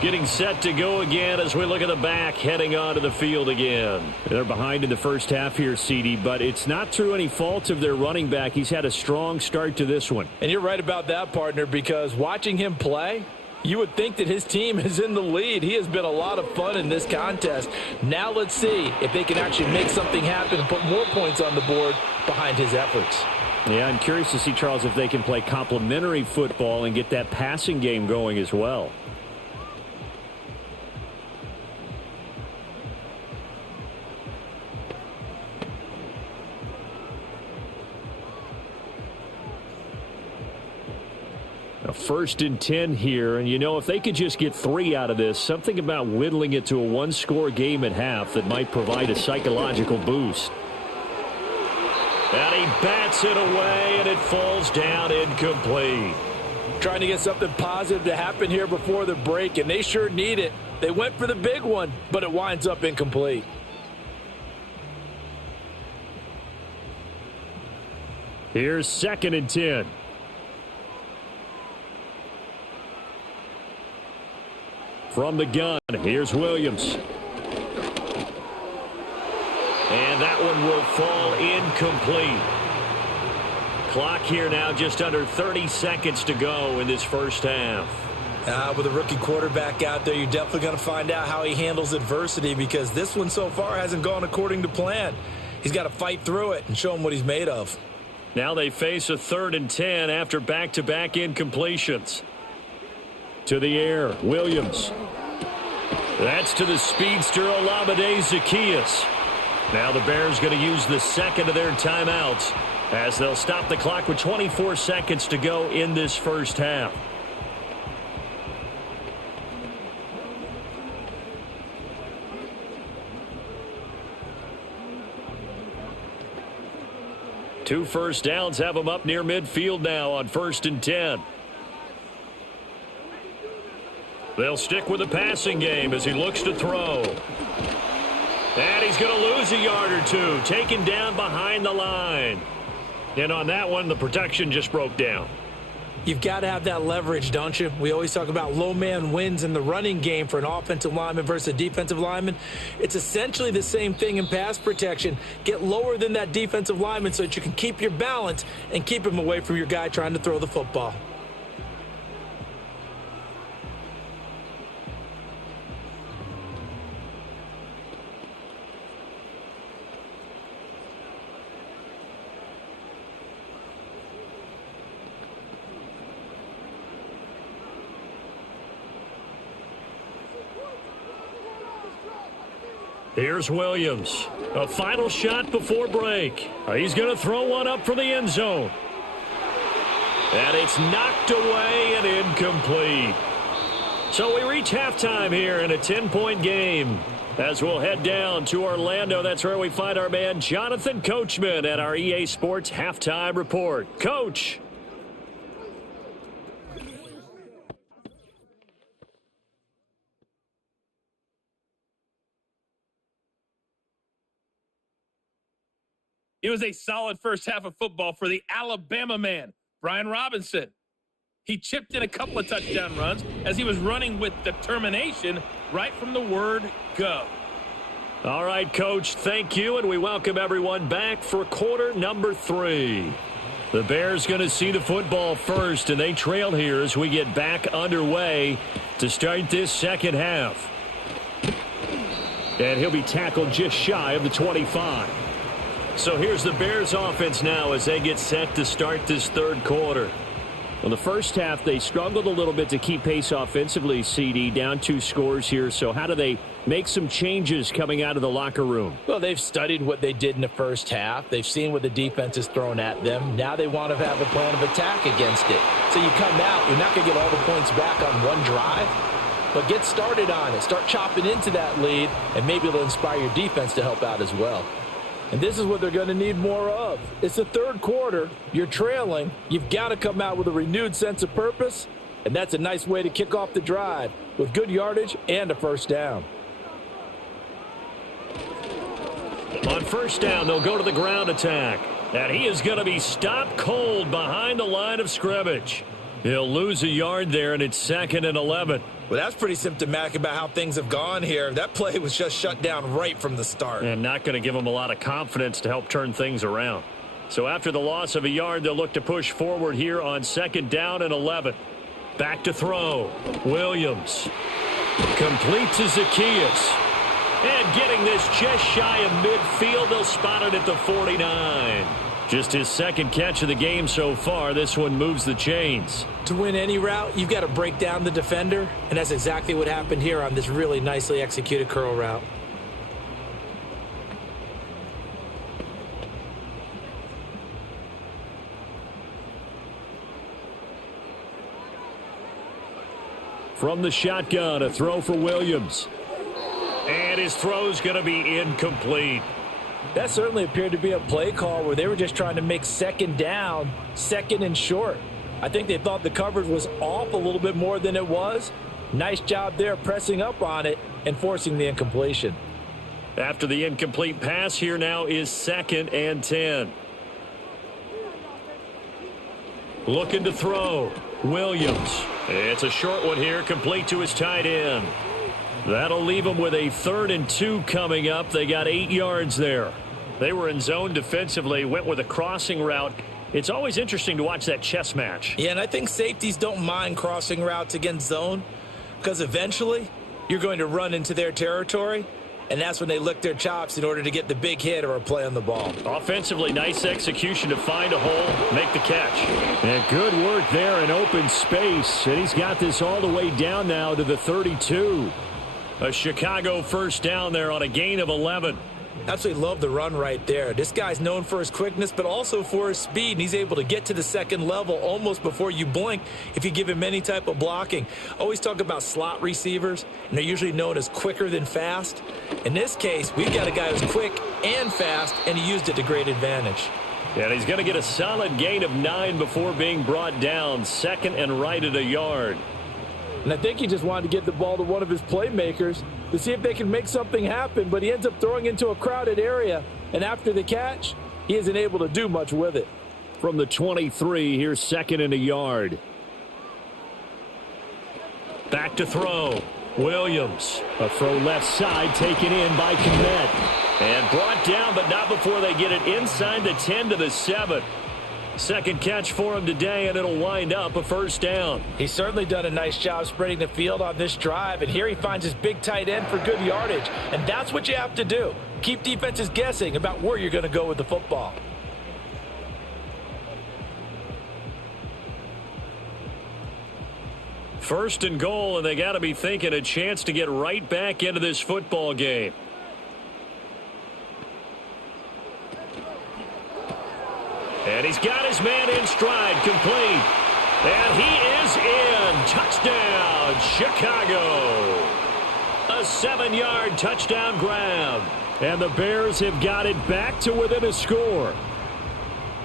Getting set to go again as we look at the back, heading onto the field again. They're behind in the first half here, CD, but it's not through any fault of their running back. He's had a strong start to this one. And you're right about that, partner, because watching him play, you would think that his team is in the lead. He has been a lot of fun in this contest. Now let's see if they can actually make something happen and put more points on the board behind his efforts. Yeah, I'm curious to see, Charles, if they can play complementary football and get that passing game going as well. A 1st and 10 here, and you know, if they could just get 3 out of this, something about whittling it to a 1-score game at half that might provide a psychological boost. And he bats it away, and it falls down incomplete. Trying to get something positive to happen here before the break, and they sure need it. They went for the big one, but it winds up incomplete. Here's 2nd and 10. From the gun, here's Williams. And that one will fall incomplete. Clock here now just under 30 seconds to go in this first half. With a rookie quarterback out there, you're definitely going to find out how he handles adversity because this one so far hasn't gone according to plan. He's got to fight through it and show him what he's made of. Now they face a 3rd and 10 after back-to-back incompletions. To the air, Williams. That's to the speedster, Olamide Zaccheaus. Now the Bears going to use the second of their timeouts as they'll stop the clock with 24 seconds to go in this first half. Two first downs have them up near midfield now on 1st and 10. They'll stick with the passing game as he looks to throw. And he's going to lose a yard or two, taken down behind the line. And on that one, the protection just broke down. You've got to have that leverage, don't you? We always talk about low man wins in the running game for an offensive lineman versus a defensive lineman. It's essentially the same thing in pass protection. Get lower than that defensive lineman so that you can keep your balance and keep him away from your guy trying to throw the football. Here's Williams. A final shot before break. He's going to throw one up for the end zone. And it's knocked away and incomplete. So we reach halftime here in a 10-point game. As we'll head down to Orlando, that's where we find our man Jonathan Coachman at our EA Sports Halftime Report. Coach. It was a solid first half of football for the Alabama man, Brian Robinson. He chipped in a couple of touchdown runs as he was running with determination right from the word go. All right, Coach, thank you, and we welcome everyone back for quarter number 3. The Bears going to see the football first, and they trail here as we get back underway to start this second half. And he'll be tackled just shy of the 25. So here's the Bears offense now as they get set to start this third quarter. Well, the first half, they struggled a little bit to keep pace offensively, CD, down 2 scores here. So how do they make some changes coming out of the locker room? Well, they've studied what they did in the first half. They've seen what the defense has thrown at them. Now they want to have a plan of attack against it. So you come out, you're not going to get all the points back on one drive, but get started on it. Start chopping into that lead, and maybe it'll inspire your defense to help out as well. And this is what they're going to need more of. It's the third quarter. You're trailing. You've got to come out with a renewed sense of purpose, and that's a nice way to kick off the drive with good yardage and a first down. On first down, they'll go to the ground attack. And he is going to be stopped cold behind the line of scrimmage. He'll lose a yard there, and it's 2nd and 11. Well, that's pretty symptomatic about how things have gone here. That play was just shut down right from the start. And not going to give them a lot of confidence to help turn things around. So after the loss of a yard, they'll look to push forward here on 2nd down and 11. Back to throw. Williams completes to Zacchaeus. And getting this just shy of midfield, they'll spot it at the 49. Just his second catch of the game so far. This one moves the chains. To win any route, you've got to break down the defender, and that's exactly what happened here on this really nicely executed curl route. From the shotgun, a throw for Williams. And his throw's going to be incomplete. That certainly appeared to be a play call where they were just trying to make 2nd down, 2nd and short. I think they thought the coverage was off a little bit more than it was. Nice job there pressing up on it and forcing the incompletion. After the incomplete pass, here now is 2nd and 10. Looking to throw. Williams. It's a short one here, complete to his tight end. That'll leave them with a 3rd and 2 coming up. They got 8 yards there. They were in zone defensively, went with a crossing route. It's always interesting to watch that chess match. Yeah, and I think safeties don't mind crossing routes against zone because eventually you're going to run into their territory, and that's when they lick their chops in order to get the big hit or a play on the ball. Offensively, nice execution to find a hole, make the catch. And good work there in open space, and he's got this all the way down now to the 32. A Chicago first down there on a gain of 11. Absolutely love the run right there. This guy's known for his quickness, but also for his speed, and he's able to get to the 2nd level almost before you blink if you give him any type of blocking. Always talk about slot receivers, and they're usually known as quicker than fast. In this case, we've got a guy who's quick and fast, and he used it to great advantage. And he's going to get a solid gain of 9 before being brought down, 2nd and right at a yard. And I think he just wanted to get the ball to one of his playmakers to see if they can make something happen, but he ends up throwing into a crowded area, and after the catch, he isn't able to do much with it. From the 23, here's 2nd and a yard. Back to throw. Williams. A throw left side taken in by Kmet. And brought down, but not before they get it inside the 10 to the 7. Second catch for him today, and it'll wind up a first down. He's certainly done a nice job spreading the field on this drive, and here he finds his big tight end for good yardage. And that's what you have to do. Keep defenses guessing about where you're going to go with the football. First and goal, and they got to be thinking a chance to get right back into this football game. And he's got his man in stride, complete. And he is in. Touchdown, Chicago. A 7-yard touchdown grab. And the Bears have got it back to within a score.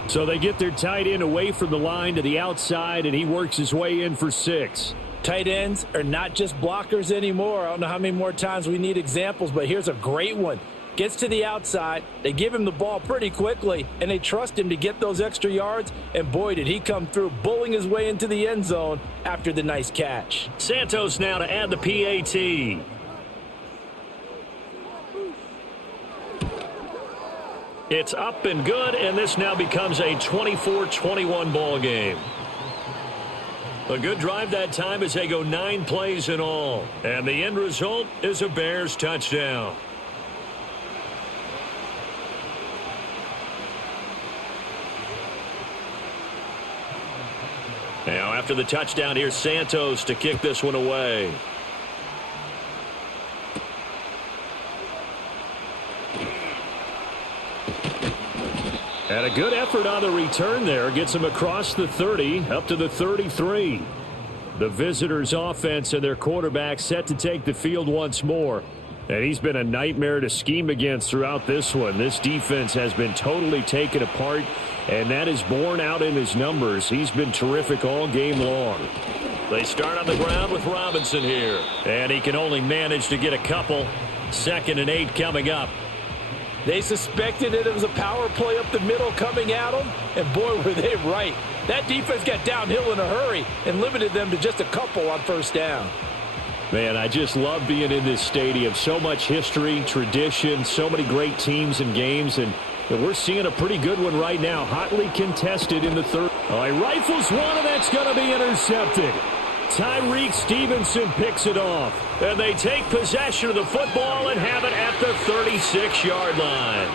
So they get their tight end away from the line to the outside, and he works his way in for 6. Tight ends are not just blockers anymore. I don't know how many more times we need examples, but here's a great one. Gets to the outside, they give him the ball pretty quickly, and they trust him to get those extra yards, and boy, did he come through, bullying his way into the end zone after the nice catch. Santos now to add the PAT. It's up and good, and this now becomes a 24-21 ball game. A good drive that time as they go 9 plays in all, and the end result is a Bears touchdown. Now after the touchdown, here's Santos to kick this one away. And a good effort on the return there. Gets him across the 30, up to the 33. The visitors' offense and their quarterback set to take the field once more. And he's been a nightmare to scheme against throughout this one. This defense has been totally taken apart, and that is borne out in his numbers. He's been terrific all game long. They start on the ground with Robinson here. And he can only manage to get a couple. 2nd and 8 coming up. They suspected that it was a power play up the middle coming at them, and boy, were they right. That defense got downhill in a hurry and limited them to just a couple on first down. Man, I just love being in this stadium. So much history, tradition, so many great teams and games, and we're seeing a pretty good one right now. Hotly contested in the third. Oh, he rifles one, and that's going to be intercepted. Tyreek Stevenson picks it off. And they take possession of the football and have it at the 36-yard line.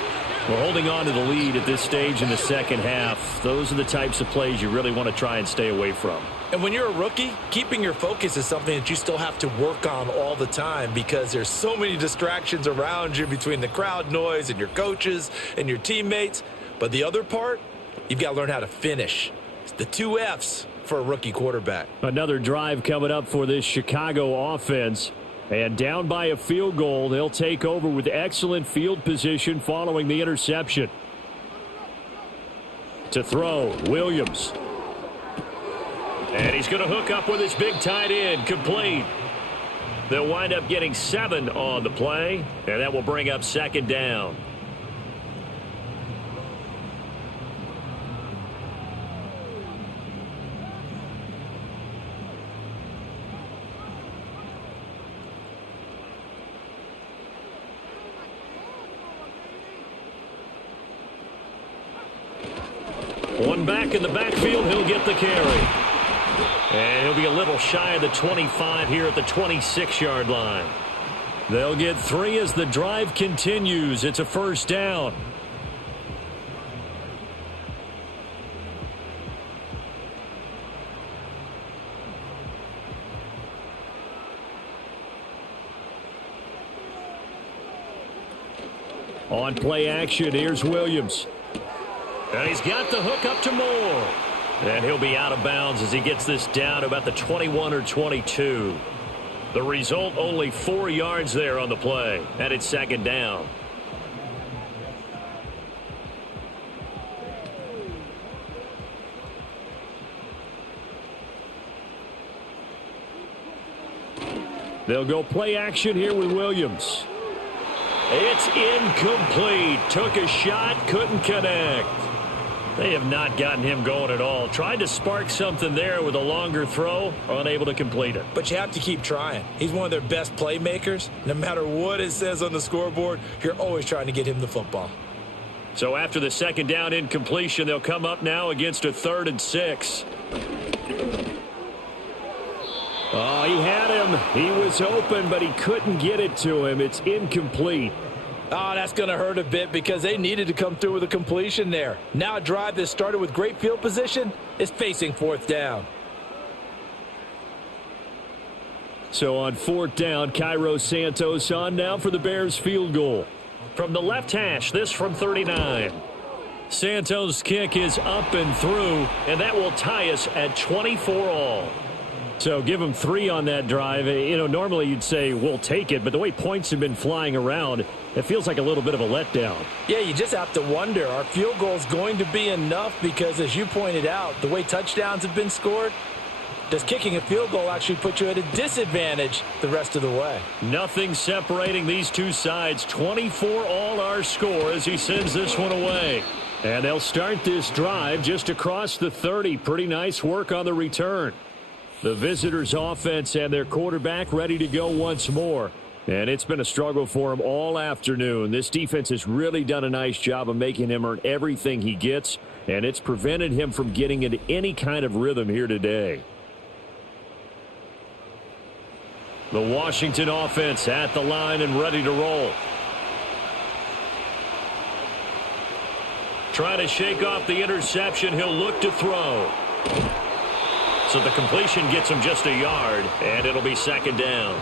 We're holding on to the lead at this stage in the second half. Those are the types of plays you really want to try and stay away from. And when you're a rookie, keeping your focus is something that you still have to work on all the time because there's so many distractions around you between the crowd noise and your coaches and your teammates. But the other part, you've got to learn how to finish. It's the 2 F's for a rookie quarterback. Another drive coming up for this Chicago offense. And down by a field goal, they'll take over with excellent field position following the interception. To throw, Williams. And he's going to hook up with his big tight end, complete. They'll wind up getting 7 on the play, and that will bring up 2nd down. One back in the backfield, he'll get the carry. And he'll be a little shy of the 25 here at the 26-yard line. They'll get 3 as the drive continues. It's a first down. On play action, here's Williams. And he's got the hook up to Moore. And he'll be out of bounds as he gets this down about the 21 or 22. The result, only 4 yards there on the play. And it's 2nd down. They'll go play action here with Williams. It's incomplete. Took a shot, couldn't connect. They have not gotten him going at all. Tried to spark something there with a longer throw, unable to complete it. But you have to keep trying. He's one of their best playmakers. No matter what it says on the scoreboard, you're always trying to get him the football. So after the second down incompletion, they'll come up now against a 3rd and 6. Oh, he had him. He was open, but he couldn't get it to him. It's incomplete. Oh, that's going to hurt a bit because they needed to come through with a completion there. Now a drive that started with great field position is facing 4th down. So on 4th down, Cairo Santos on now for the Bears field goal. From the left hash, this from 39. Santos' kick is up and through, and that will tie us at 24 all. So give them 3 on that drive. You know, normally you'd say we'll take it, but the way points have been flying around, it feels like a little bit of a letdown. Yeah, you just have to wonder, are field goals going to be enough? Because as you pointed out, the way touchdowns have been scored, does kicking a field goal actually put you at a disadvantage the rest of the way? Nothing separating these two sides. 24 all our score as he sends this one away. And they'll start this drive just across the 30. Pretty nice work on the return. The visitors' offense and their quarterback ready to go once more. And it's been a struggle for him all afternoon. This defense has really done a nice job of making him earn everything he gets, and it's prevented him from getting into any kind of rhythm here today. The Washington offense at the line and ready to roll. Trying to shake off the interception. He'll look to throw. So the completion gets him just a yard, and it'll be 2nd down.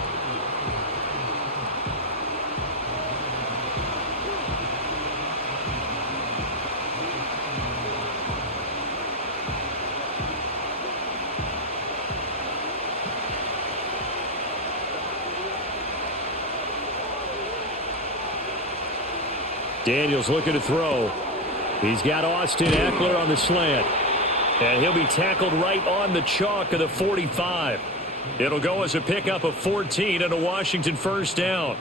Daniels looking to throw. He's got Austin Eckler on the slant. And he'll be tackled right on the chalk of the 45. It'll go as a pickup of 14 and a Washington 1st down.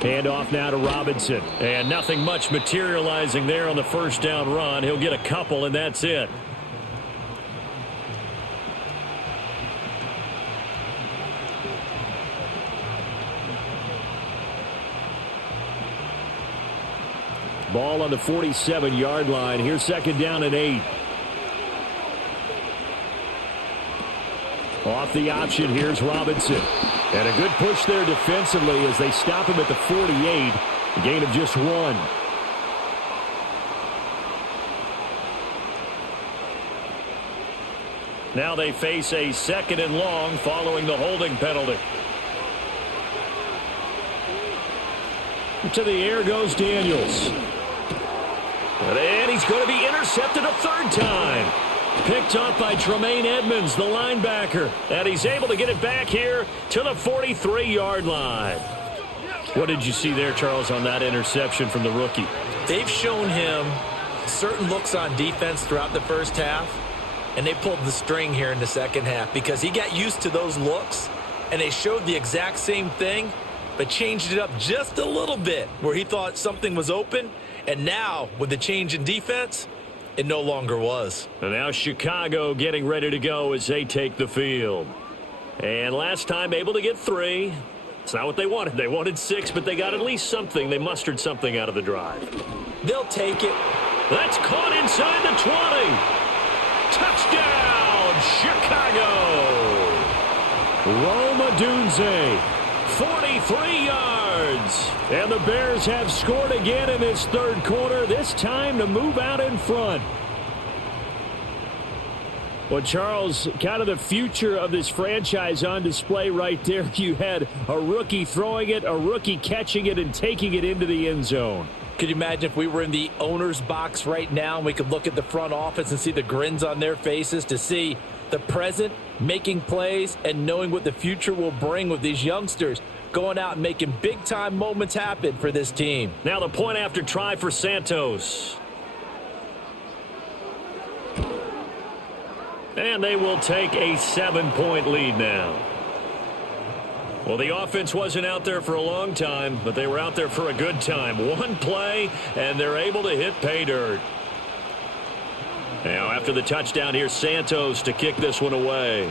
Hand off now to Robinson. And nothing much materializing there on the 1st down run. He'll get a couple, and that's it. Ball on the 47-yard line. Here's 2nd down and 8. Off the option, here's Robinson. And a good push there defensively as they stop him at the 48. A gain of just 1. Now they face a 2nd and long following the holding penalty. To the air goes Daniels. And he's going to be intercepted a 3rd time. Picked up by Tremaine Edmonds, the linebacker. And he's able to get it back here to the 43-yard line. What did you see there, Charles, on that interception from the rookie? They've shown him certain looks on defense throughout the first half, and they pulled the string here in the second half because he got used to those looks, and they showed the exact same thing, but changed it up just a little bit where he thought something was open, and now with the change in defense, it no longer was. And now Chicago getting ready to go as they take the field. And last time able to get 3. It's not what they wanted. They wanted 6, but they got at least something. They mustered something out of the drive. They'll take it. That's caught inside the 20. Touchdown, Chicago. Rome Odunze, 43 yards. And the Bears have scored again in this 3rd quarter, this time to move out in front. Well, Charles, kind of the future of this franchise on display right there. You had a rookie throwing it, a rookie catching it, and taking it into the end zone. Could you imagine if we were in the owner's box right now and we could look at the front office and see the grins on their faces to see the present making plays and knowing what the future will bring with these youngsters going out and making big-time moments happen for this team. Now the point after try for Santos. And they will take a 7-point lead now. Well, the offense wasn't out there for a long time, but they were out there for a good time. One play, and they're able to hit pay dirt. Now, after the touchdown, here's Santos to kick this one away.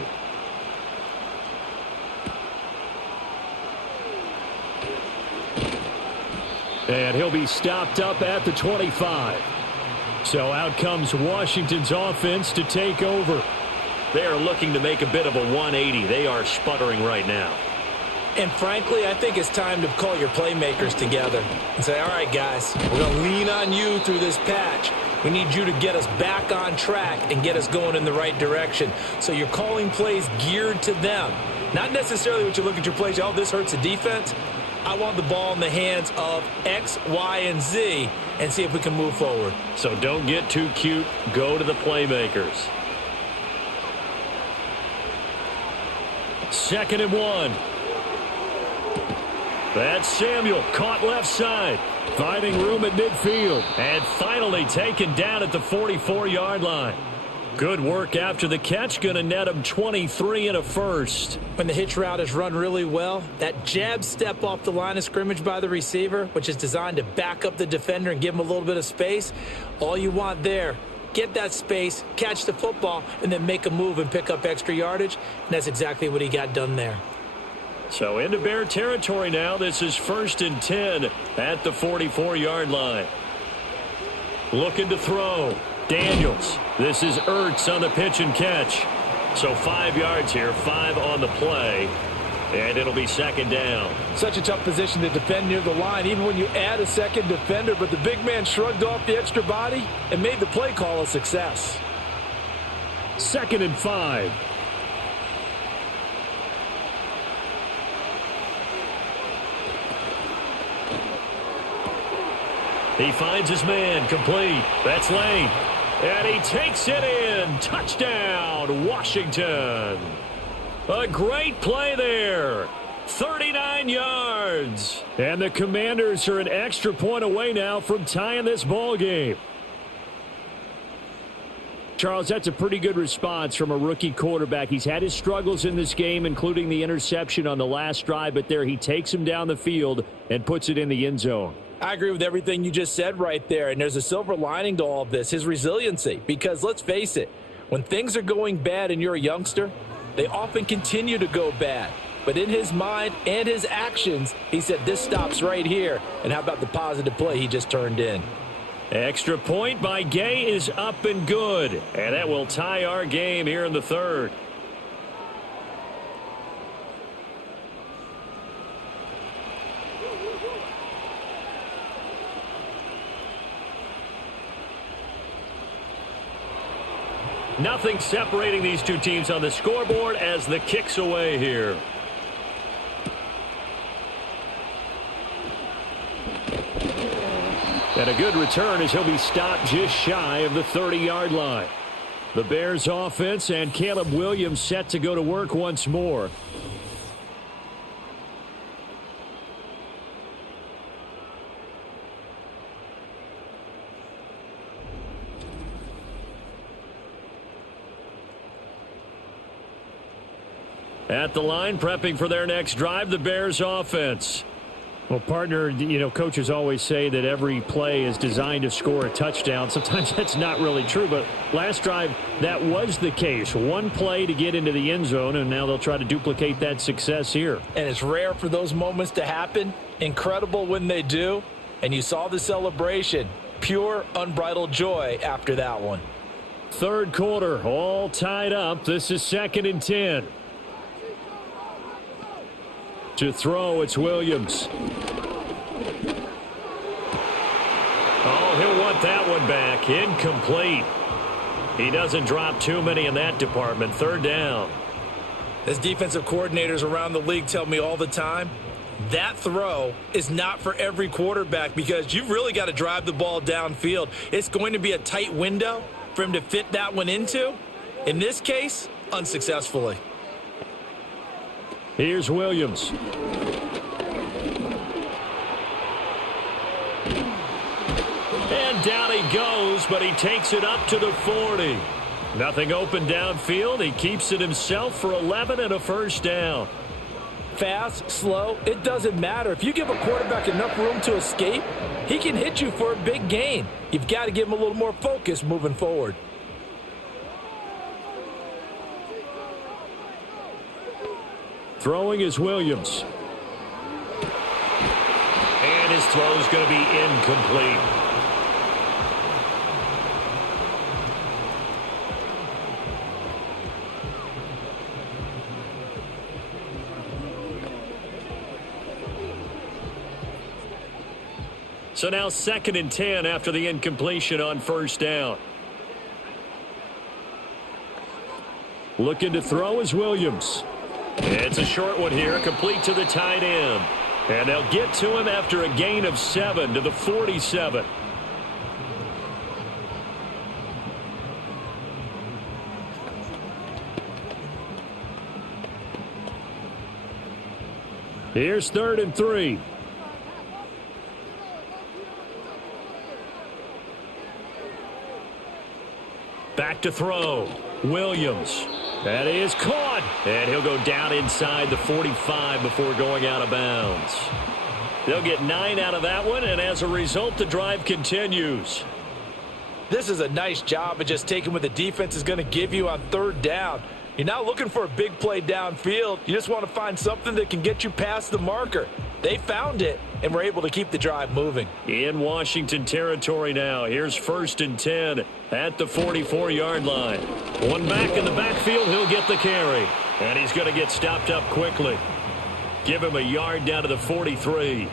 And he'll be stopped up at the 25. So out comes Washington's offense to take over. They are looking to make a bit of a 180. They are sputtering right now. And frankly, I think it's time to call your playmakers together and say, all right, guys, we're going to lean on you through this patch. We need you to get us back on track and get us going in the right direction. So you're calling plays geared to them. Not necessarily what you look at your plays, oh, this hurts the defense. I want the ball in the hands of X, Y, and Z and see if we can move forward. So don't get too cute. Go to the playmakers. 2nd and 1. That's Samuel, caught left side, finding room at midfield, and finally taken down at the 44-yard line. Good work after the catch, going to net him 23 and a first. When the hitch route is run really well, that jab step off the line of scrimmage by the receiver, which is designed to back up the defender and give him a little bit of space, all you want there, get that space, catch the football, and then make a move and pick up extra yardage, and that's exactly what he got done there. So into Bear territory now. This is 1st and 10 at the 44-yard line. Looking to throw. Daniels. This is Ertz on the pitch and catch. So 5 yards here, 5 on the play. And it'll be 2nd down. Such a tough position to defend near the line, even when you add a second defender. But the big man shrugged off the extra body and made the play call a success. 2nd and 5. He finds his man, complete. That's Lane. And he takes it in. Touchdown, Washington. A great play there. 39 yards. And the Commanders are an extra point away now from tying this ball game. Charles, that's a pretty good response from a rookie quarterback. He's had his struggles in this game, including the interception on the last drive, but there he takes him down the field and puts it in the end zone. I agree with everything you just said right there, and there's a silver lining to all of this, his resiliency. Because let's face it, when things are going bad and you're a youngster, they often continue to go bad. But in his mind and his actions, he said, this stops right here. And how about the positive play he just turned in? Extra point by Gay is up and good. And that will tie our game here in the 3rd. Nothing separating these two teams on the scoreboard as the kick's away here. And a good return as he'll be stopped just shy of the 30-yard line. The Bears offense and Caleb Williams set to go to work once more. At the line, prepping for their next drive, the Bears offense. Well, partner, coaches always say that every play is designed to score a touchdown. Sometimes that's not really true, but last drive, that was the case. One play to get into the end zone, and now they'll try to duplicate that success here. And it's rare for those moments to happen. Incredible when they do. And you saw the celebration. Pure, unbridled joy after that one. 3rd quarter, all tied up. This is 2nd and 10. To throw, it's Williams. Oh, he'll want that one back. Incomplete. He doesn't drop too many in that department. 3rd down. As defensive coordinators around the league tell me all the time, that throw is not for every quarterback because you've really got to drive the ball downfield. It's going to be a tight window for him to fit that one into. In this case, unsuccessfully. Here's Williams. And down he goes, but he takes it up to the 40. Nothing open downfield. He keeps it himself for 11 and a first down. Fast, slow, it doesn't matter. If you give a quarterback enough room to escape, he can hit you for a big gain. You've got to give him a little more focus moving forward. Throwing is Williams. And his throw is going to be incomplete. So now 2nd and 10 after the incompletion on first down. Looking to throw is Williams. It's a short one here, complete to the tight end. And they'll get to him after a gain of 7 to the 47. Here's 3rd and 3. Back to throw. Williams. That is caught. And he'll go down inside the 45 before going out of bounds. They'll get 9 out of that one, and as a result, the drive continues. This is a nice job of just taking what the defense is going to give you on 3rd down. You're not looking for a big play downfield. You just want to find something that can get you past the marker. They found it and were able to keep the drive moving. In Washington territory now. Here's 1st and 10 at the 44-yard line. One back in the backfield. He'll get the carry. And he's going to get stopped up quickly. Give him a yard down to the 43.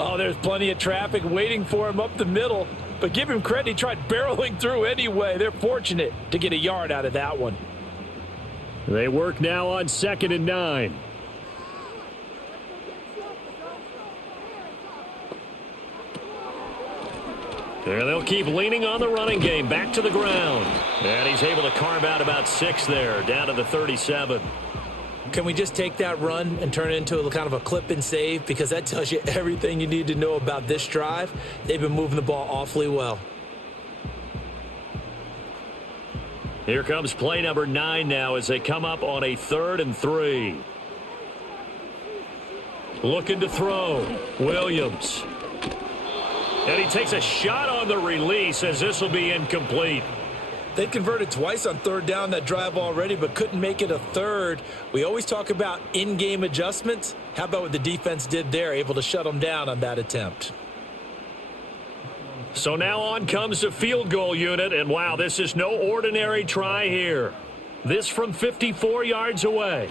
Oh, there's plenty of traffic waiting for him up the middle. But give him credit. He tried barreling through anyway. They're fortunate to get a yard out of that one. They work now on 2nd and 9. And they'll keep leaning on the running game. Back to the ground. And he's able to carve out about 6 there, down to the 37. Can we just take that run and turn it into a kind of a clip and save? Because that tells you everything you need to know about this drive. They've been moving the ball awfully well. Here comes play number 9 now as they come up on a 3rd and 3. Looking to throw. Williams. And he takes a shot on the release as this will be incomplete. They converted twice on 3rd down that drive already, but couldn't make it a 3rd. We always talk about in-game adjustments. How about what the defense did there, able to shut them down on that attempt? So now on comes the field goal unit, and wow, this is no ordinary try here. This from 54 yards away.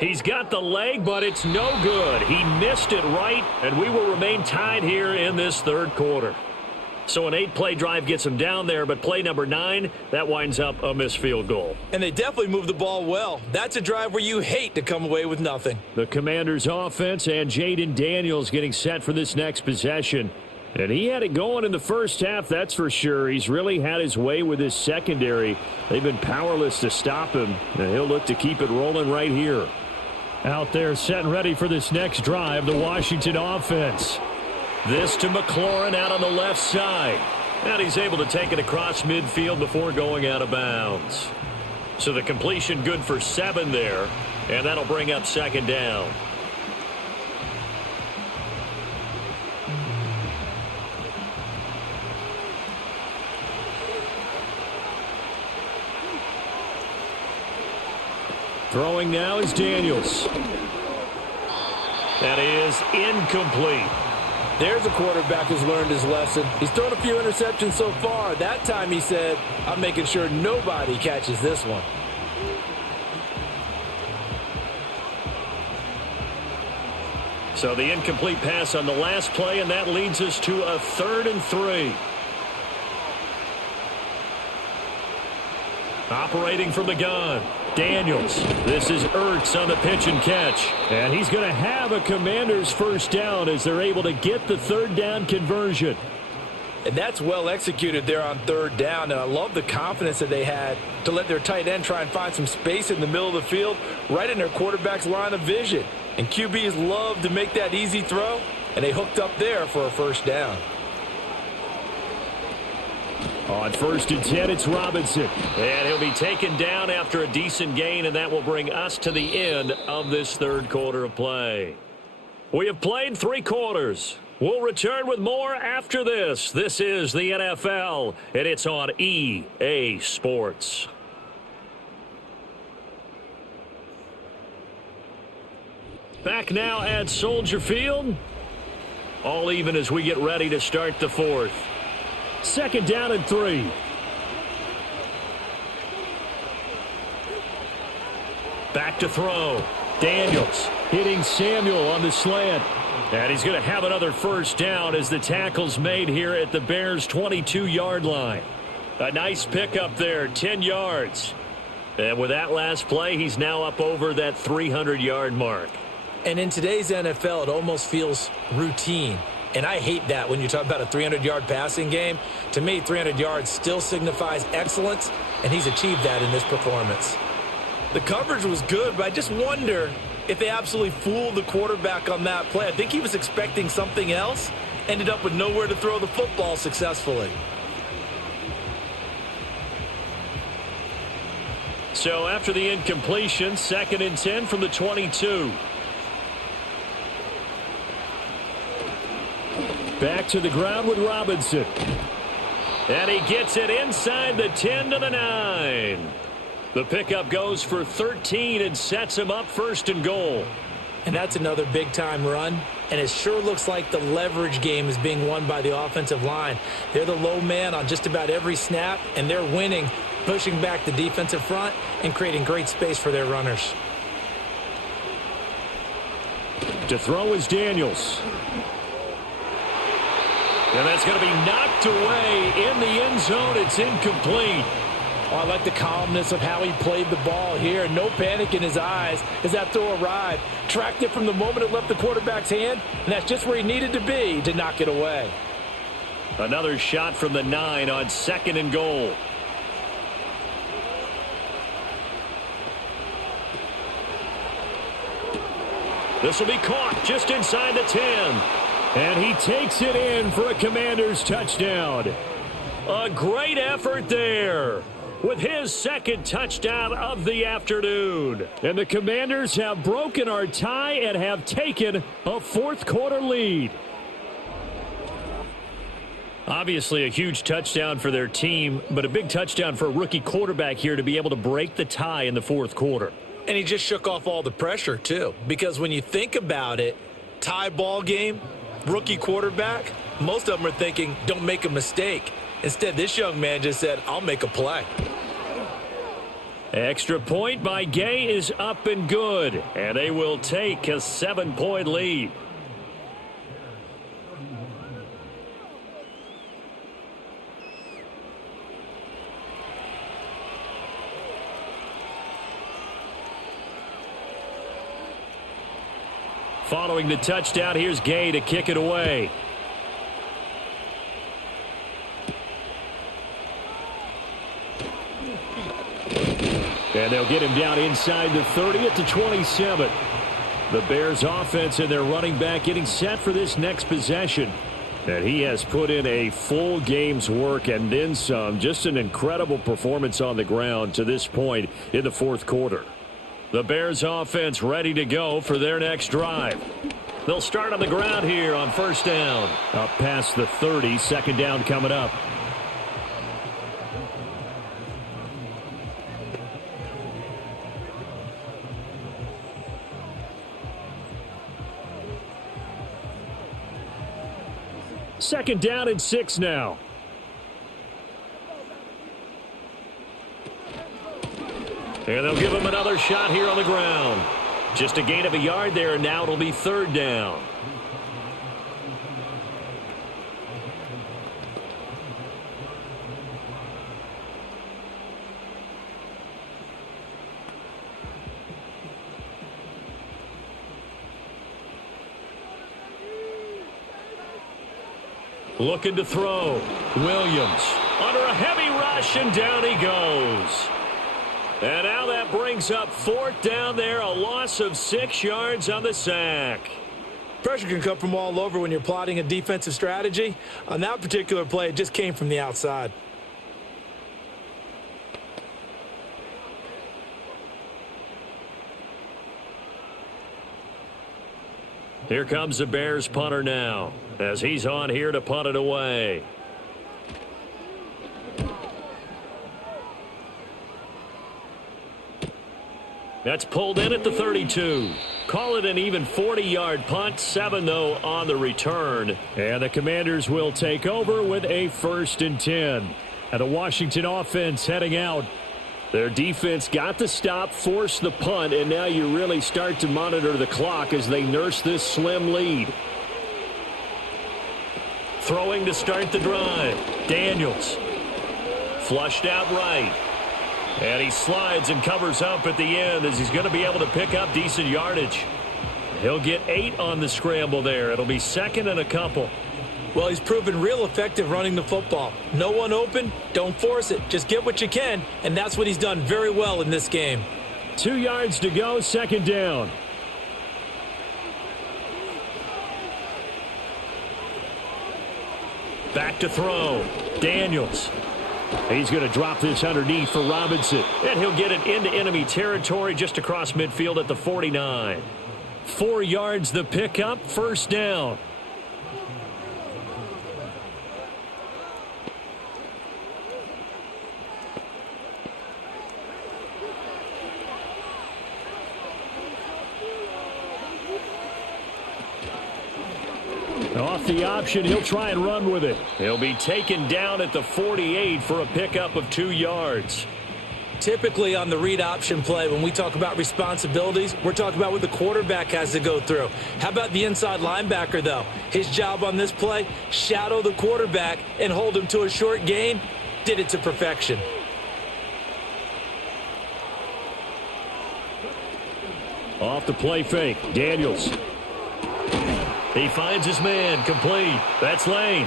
He's got the leg, but it's no good. He missed it right, and we will remain tied here in this 3rd quarter. So an 8-play drive gets him down there, but play number 9, that winds up a missed field goal. And they definitely moved the ball well. That's a drive where you hate to come away with nothing. The Commanders' offense and Jaden Daniels getting set for this next possession. And he had it going in the first half, that's for sure. He's really had his way with his secondary. They've been powerless to stop him, and he'll look to keep it rolling right here. Out there set and ready for this next drive, the Washington offense. This to McLaurin out on the left side. And he's able to take it across midfield before going out of bounds. So the completion good for 7 there, and that'll bring up 2nd down. Throwing now is Daniels. That is incomplete. There's a quarterback who's learned his lesson. He's thrown a few interceptions so far. That time he said, I'm making sure nobody catches this one. So the incomplete pass on the last play, and that leads us to a 3rd and 3. Operating from the gun. Daniels. This is Ertz on the pitch and catch. And he's going to have a Commanders first down as they're able to get the 3rd down conversion. And that's well executed there on 3rd down. And I love the confidence that they had to let their tight end try and find some space in the middle of the field, right in their quarterback's line of vision. And QBs love to make that easy throw, and they hooked up there for a first down. On 1st and 10, it's Robinson. And he'll be taken down after a decent gain, and that will bring us to the end of this third quarter of play. We have played 3 quarters. We'll return with more after this. This is the NFL, and it's on EA Sports. Back now at Soldier Field. All even as we get ready to start the fourth. 2nd down and 3. Back to throw. Daniels hitting Samuel on the slant. And he's going to have another first down as the tackle's made here at the Bears' 22-yard line. A nice pickup there, 10 yards. And with that last play, he's now up over that 300-yard mark. And in today's NFL, it almost feels routine. And I hate that when you talk about a 300-yard passing game. To me, 300 yards still signifies excellence, and he's achieved that in this performance. The coverage was good, but I just wonder if they absolutely fooled the quarterback on that play. I think he was expecting something else, ended up with nowhere to throw the football successfully. So after the incompletion, 2nd and 10 from the 22. Back to the ground with Robinson. And he gets it inside the 10 to the 9. The pickup goes for 13 and sets him up 1st and goal. And that's another big-time run. And it sure looks like the leverage game is being won by the offensive line. They're the low man on just about every snap, and they're winning, pushing back the defensive front and creating great space for their runners. To throw is Daniels. And that's going to be knocked away in the end zone. It's incomplete. Oh, I like the calmness of how he played the ball here. No panic in his eyes as that throw arrived. Tracked it from the moment it left the quarterback's hand, and that's just where he needed to be to knock it away. Another shot from the 9 on 2nd and goal. This will be caught just inside the 10. And he takes it in for a Commanders touchdown. A great effort there with his 2nd touchdown of the afternoon. And the Commanders have broken our tie and have taken a 4th quarter lead. Obviously a huge touchdown for their team, but a big touchdown for a rookie quarterback here to be able to break the tie in the 4th quarter. And he just shook off all the pressure, too. Because when you think about it, tie ball game, rookie quarterback, most of them are thinking, don't make a mistake. Instead, this young man just said, I'll make a play. Extra point by Gay is up and good, and they will take a 7-point lead. Following the touchdown, here's Gay to kick it away. And they'll get him down inside the 30 at the 27. The Bears offense and their running back getting set for this next possession. And he has put in a full game's work and then some. Just an incredible performance on the ground to this point in the 4th quarter. The Bears offense ready to go for their next drive. They'll start on the ground here on 1st down. Up past the 30, 2nd down coming up. Second down and 6 now. And they'll give him another shot here on the ground. Just a gain of a yard there, and now it'll be 3rd down. Looking to throw. Williams under a heavy rush, and down he goes. And now that brings up 4th down there, a loss of 6 yards on the sack. Pressure can come from all over when you're plotting a defensive strategy. On that particular play, it just came from the outside. Here comes the Bears punter now, as he's on here to punt it away. That's pulled in at the 32. Call it an even 40-yard punt. 7, though, on the return. And the Commanders will take over with a 1st and 10. And the Washington offense heading out. Their defense got the stop, forced the punt, and now you really start to monitor the clock as they nurse this slim lead. Throwing to start the drive. Daniels. Flushed out right. And he slides and covers up at the end as he's going to be able to pick up decent yardage. He'll get 8 on the scramble there. It'll be 2nd and a couple. Well, he's proven real effective running the football. No one open, don't force it. Just get what you can, and that's what he's done very well in this game. 2 yards to go, 2nd down. Back to throw. Daniels. He's going to drop this underneath for Robinson. And he'll get it into enemy territory just across midfield at the 49. 4 yards the pickup, 1st down. Off the option, he'll try and run with it. He'll be taken down at the 48 for a pickup of 2 yards. Typically on the read option play, when we talk about responsibilities, we're talking about what the quarterback has to go through. How about the inside linebacker, though? His job on this play, shadow the quarterback and hold him to a short gain. Did it to perfection. Off the play fake, Daniels. He finds his man, complete. That's Lane.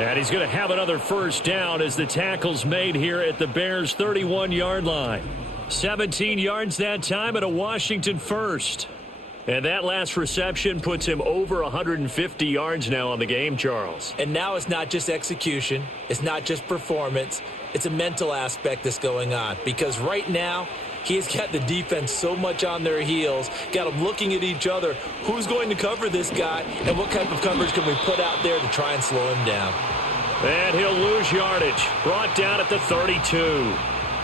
And he's going to have another 1st down as the tackle's made here at the Bears' 31-yard line. 17 yards that time at a Washington 1st. And that last reception puts him over 150 yards now on the game, Charles. And now it's not just execution. It's not just performance. It's a mental aspect that's going on. Because right now, he's got the defense so much on their heels, got them looking at each other. Who's going to cover this guy, and what type of coverage can we put out there to try and slow him down? And he'll lose yardage. Brought down at the 32.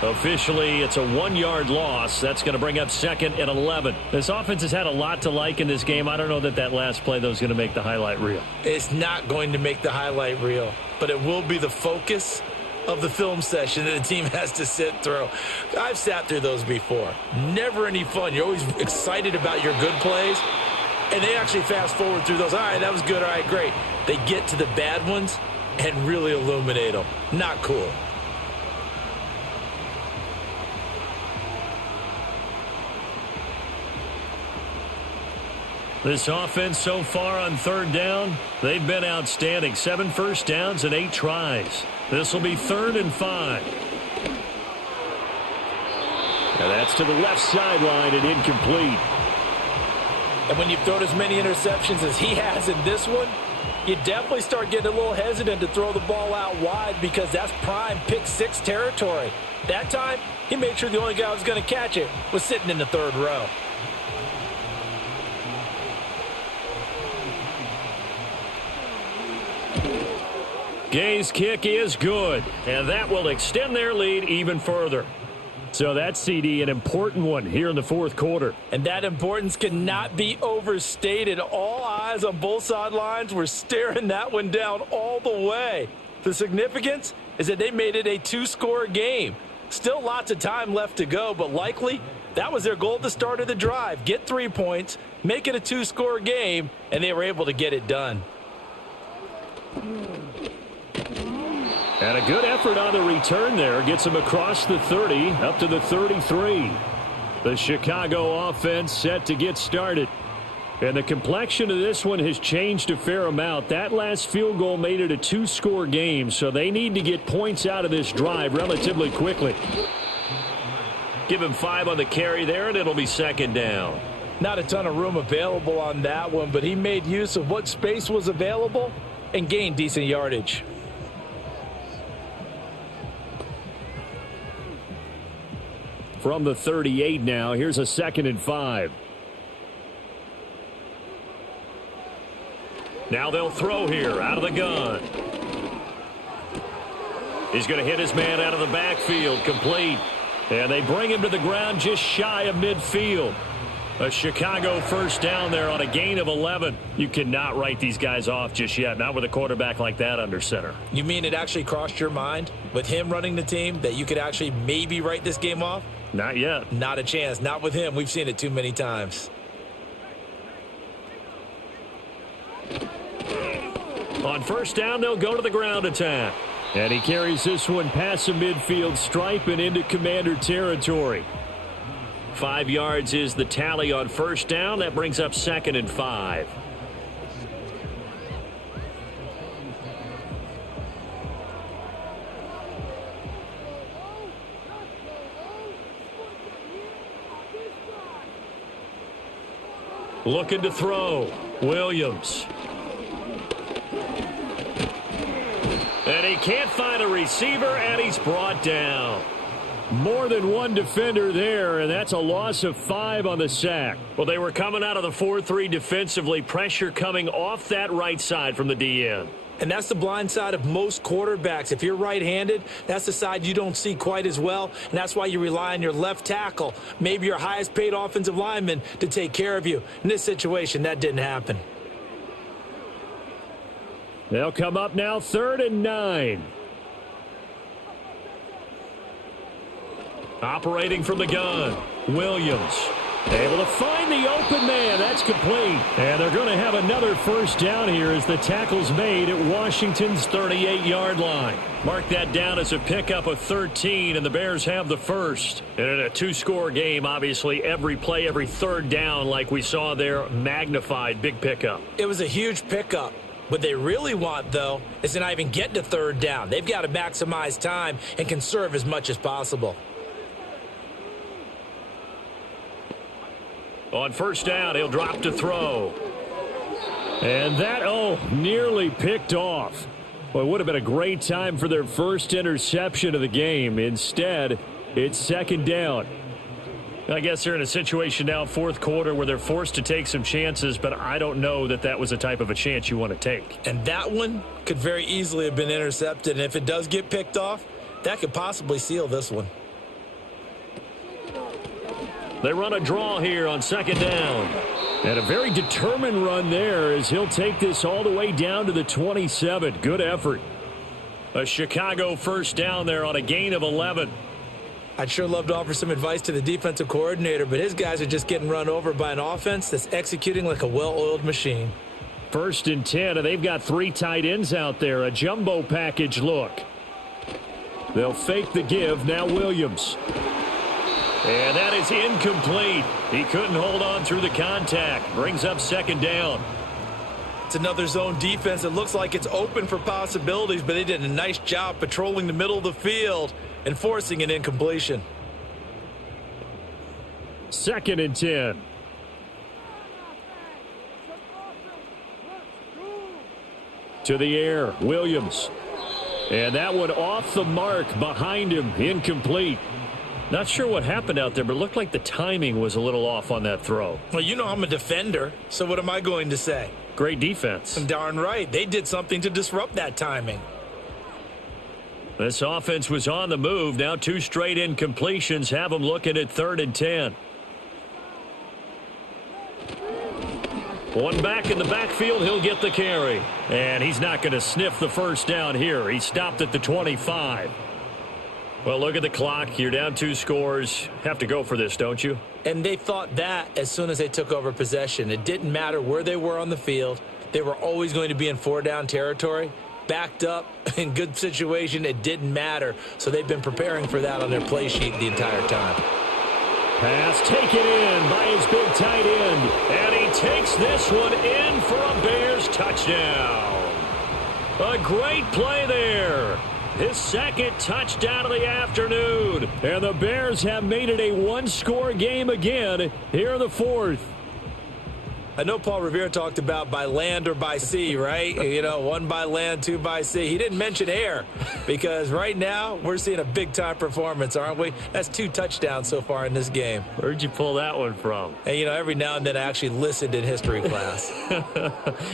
Officially, it's a 1-yard loss. That's going to bring up 2nd and 11. This offense has had a lot to like in this game. I don't know that last play, though, is going to make the highlight reel. It's not going to make the highlight reel, but it will be the focus of the film session that the team has to sit through. I've sat through those before. Never any fun. You're always excited about your good plays, and they actually fast forward through those. All right, that was good. All right, great. They get to the bad ones and really illuminate them. Not cool. This offense so far on 3rd down, they've been outstanding. 7 first downs and 8 tries. This will be 3rd and 5. And that's to the left sideline and incomplete. And when you've thrown as many interceptions as he has in this one, you definitely start getting a little hesitant to throw the ball out wide because that's prime pick-6 territory. That time, he made sure the only guy who was going to catch it was sitting in the 3rd row. Gay's kick is good, and that will extend their lead even further. So that's, CD, an important one here in the 4th quarter. And that importance cannot be overstated. All eyes on both sidelines were staring that one down all the way. The significance is that they made it a 2-score game. Still lots of time left to go, but likely that was their goal at the start of the drive. Get 3 points, make it a 2-score game, and they were able to get it done. And a good effort on the return there. Gets him across the 30, up to the 33. The Chicago offense set to get started. And the complexion of this one has changed a fair amount. That last field goal made it a 2-score game, so they need to get points out of this drive relatively quickly. Give him 5 on the carry there, and it'll be 2nd down. Not a ton of room available on that one, but he made use of what space was available and gained decent yardage. From the 38 now, here's a 2nd and 5. Now they'll throw here out of the gun. He's going to hit his man out of the backfield, complete. And they bring him to the ground just shy of midfield. A Chicago first down there on a gain of 11. You cannot write these guys off just yet, not with a quarterback like that under center. You mean it actually crossed your mind with him running the team that you could actually maybe write this game off? Not yet. Not a chance. Not with him. We've seen it too many times. On first down, they'll go to the ground attack. And he carries this one past the midfield stripe and into Commander territory. 5 yards is the tally on first down. That brings up 2nd and 5. Looking to throw. Williams. And he can't find a receiver, and he's brought down. More than one defender there, and that's a loss of 5 on the sack. Well, they were coming out of the 4-3 defensively. Pressure coming off that right side from the DN. And that's the blind side of most quarterbacks. If you're right-handed, that's the side you don't see quite as well, and that's why you rely on your left tackle, maybe your highest-paid offensive lineman, to take care of you. In this situation, that didn't happen. They'll come up now 3rd and 9. Operating from the gun, Williams. Able to find the open man. That's complete. And they're going to have another first down here as the tackle's made at Washington's 38-yard line. Mark that down as a pickup of 13, and the Bears have the first. And in a 2-score game, obviously, every play, every third down, like we saw there, magnified. Big pickup. It was a huge pickup. What they really want, though, is to not even get to third down. They've got to maximize time and conserve as much as possible. On first down, he'll drop to throw. And that, nearly picked off. Well, it would have been a great time for their first interception of the game. Instead, it's 2nd down. I guess they're in a situation now, 4th quarter, where they're forced to take some chances, but I don't know that that was the type of a chance you want to take. And that one could very easily have been intercepted, and if it does get picked off, that could possibly seal this one. They run a draw here on 2nd down. And a very determined run there as he'll take this all the way down to the 27. Good effort. A Chicago first down there on a gain of 11. I'd sure love to offer some advice to the defensive coordinator, but his guys are just getting run over by an offense that's executing like a well-oiled machine. 1st and 10, and they've got 3 tight ends out there. A jumbo package look. They'll fake the give. Now Williams. And that is incomplete. He couldn't hold on through the contact. Brings up 2nd down. It's another zone defense. It looks like it's open for possibilities, but they did a nice job patrolling the middle of the field and forcing an incompletion. 2nd and 10. To the air, Williams. And that one off the mark behind him, incomplete. Not sure what happened out there, but it looked like the timing was a little off on that throw. Well, you know I'm a defender, so what am I going to say? Great defense. Darn right. They did something to disrupt that timing. This offense was on the move. Now 2 straight incompletions have them looking at 3rd and 10. One back in the backfield. He'll get the carry. And he's not going to sniff the first down here. He stopped at the 25. Well, look at the clock. You're down 2 scores. Have to go for this, don't you? And they thought that as soon as they took over possession. It didn't matter where they were on the field. They were always going to be in 4-down territory. Backed up, in good situation, it didn't matter. So they've been preparing for that on their play sheet the entire time. Pass taken in by his big tight end. And he takes this one in for a Bears touchdown. A great play there. His 2nd touchdown of the afternoon. And the Bears have made it a 1-score game again here in the 4th. I know Paul Revere talked about by land or by sea, right? You know, 1 by land, 2 by sea. He didn't mention air because right now we're seeing a big-time performance, aren't we? That's 2 touchdowns so far in this game. Where'd you pull that one from? And, you know, every now and then I actually listened in history class.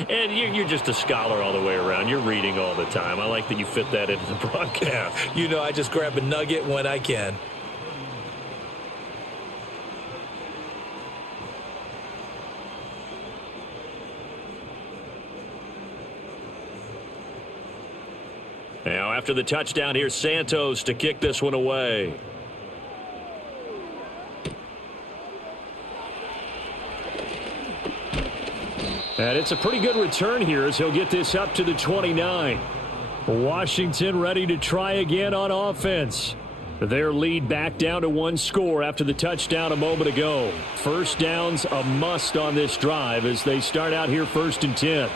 And you're just a scholar all the way around. You're reading all the time. I like that you fit that into the broadcast. You know, I just grab a nugget when I can. Now, after the touchdown, here's Santos to kick this one away. And it's a pretty good return here as he'll get this up to the 29. Washington ready to try again on offense. Their lead back down to 1 score after the touchdown a moment ago. First down's a must on this drive as they start out here 1st and 10.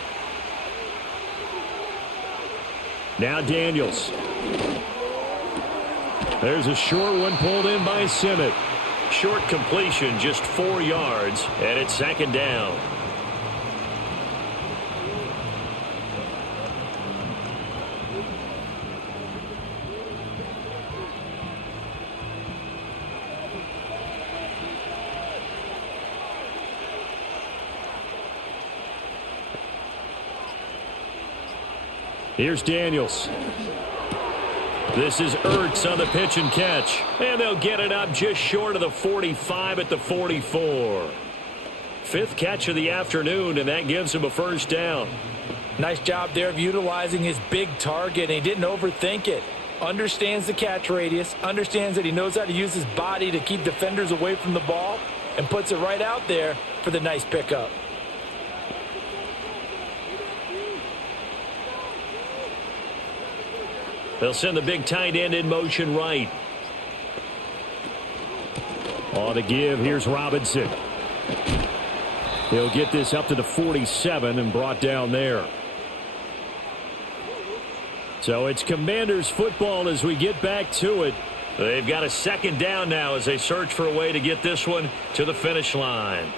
Now Daniels. There's a short one pulled in by Simmett. Short completion, just 4 yards, and it's 2nd down. Here's Daniels. This is Ertz on the pitch and catch. And they'll get it up just short of the 45 at the 44. 5th catch of the afternoon, and that gives him a 1st down. Nice job there of utilizing his big target, and he didn't overthink it. Understands the catch radius, understands that he knows how to use his body to keep defenders away from the ball, and puts it right out there for the nice pickup. They'll send the big tight end in motion right. On the give, here's Robinson. He'll get this up to the 47 and brought down there. So it's Commanders football as we get back to it. They've got a 2nd down now as they search for a way to get this one to the finish line.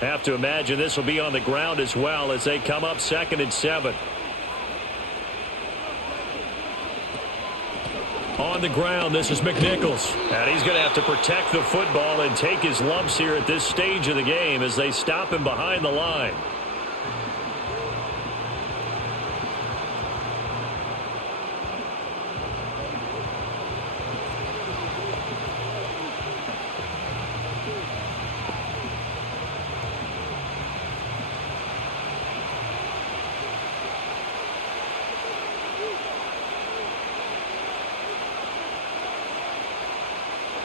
Have to imagine this will be on the ground as well as they come up 2nd and 7. On the ground, this is McNichols. And he's going to have to protect the football and take his lumps here at this stage of the game as they stop him behind the line.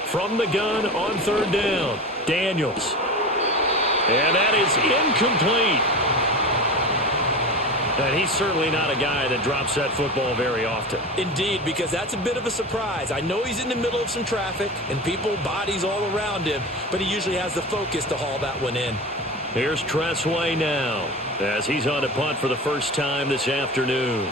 From the gun on 3rd down, Daniels. And that is incomplete. And he's certainly not a guy that drops that football very often. Indeed, because that's a bit of a surprise. I know he's in the middle of some traffic and people, bodies all around him, but he usually has the focus to haul that one in. Here's Tressway now as he's on a punt for the first time this afternoon.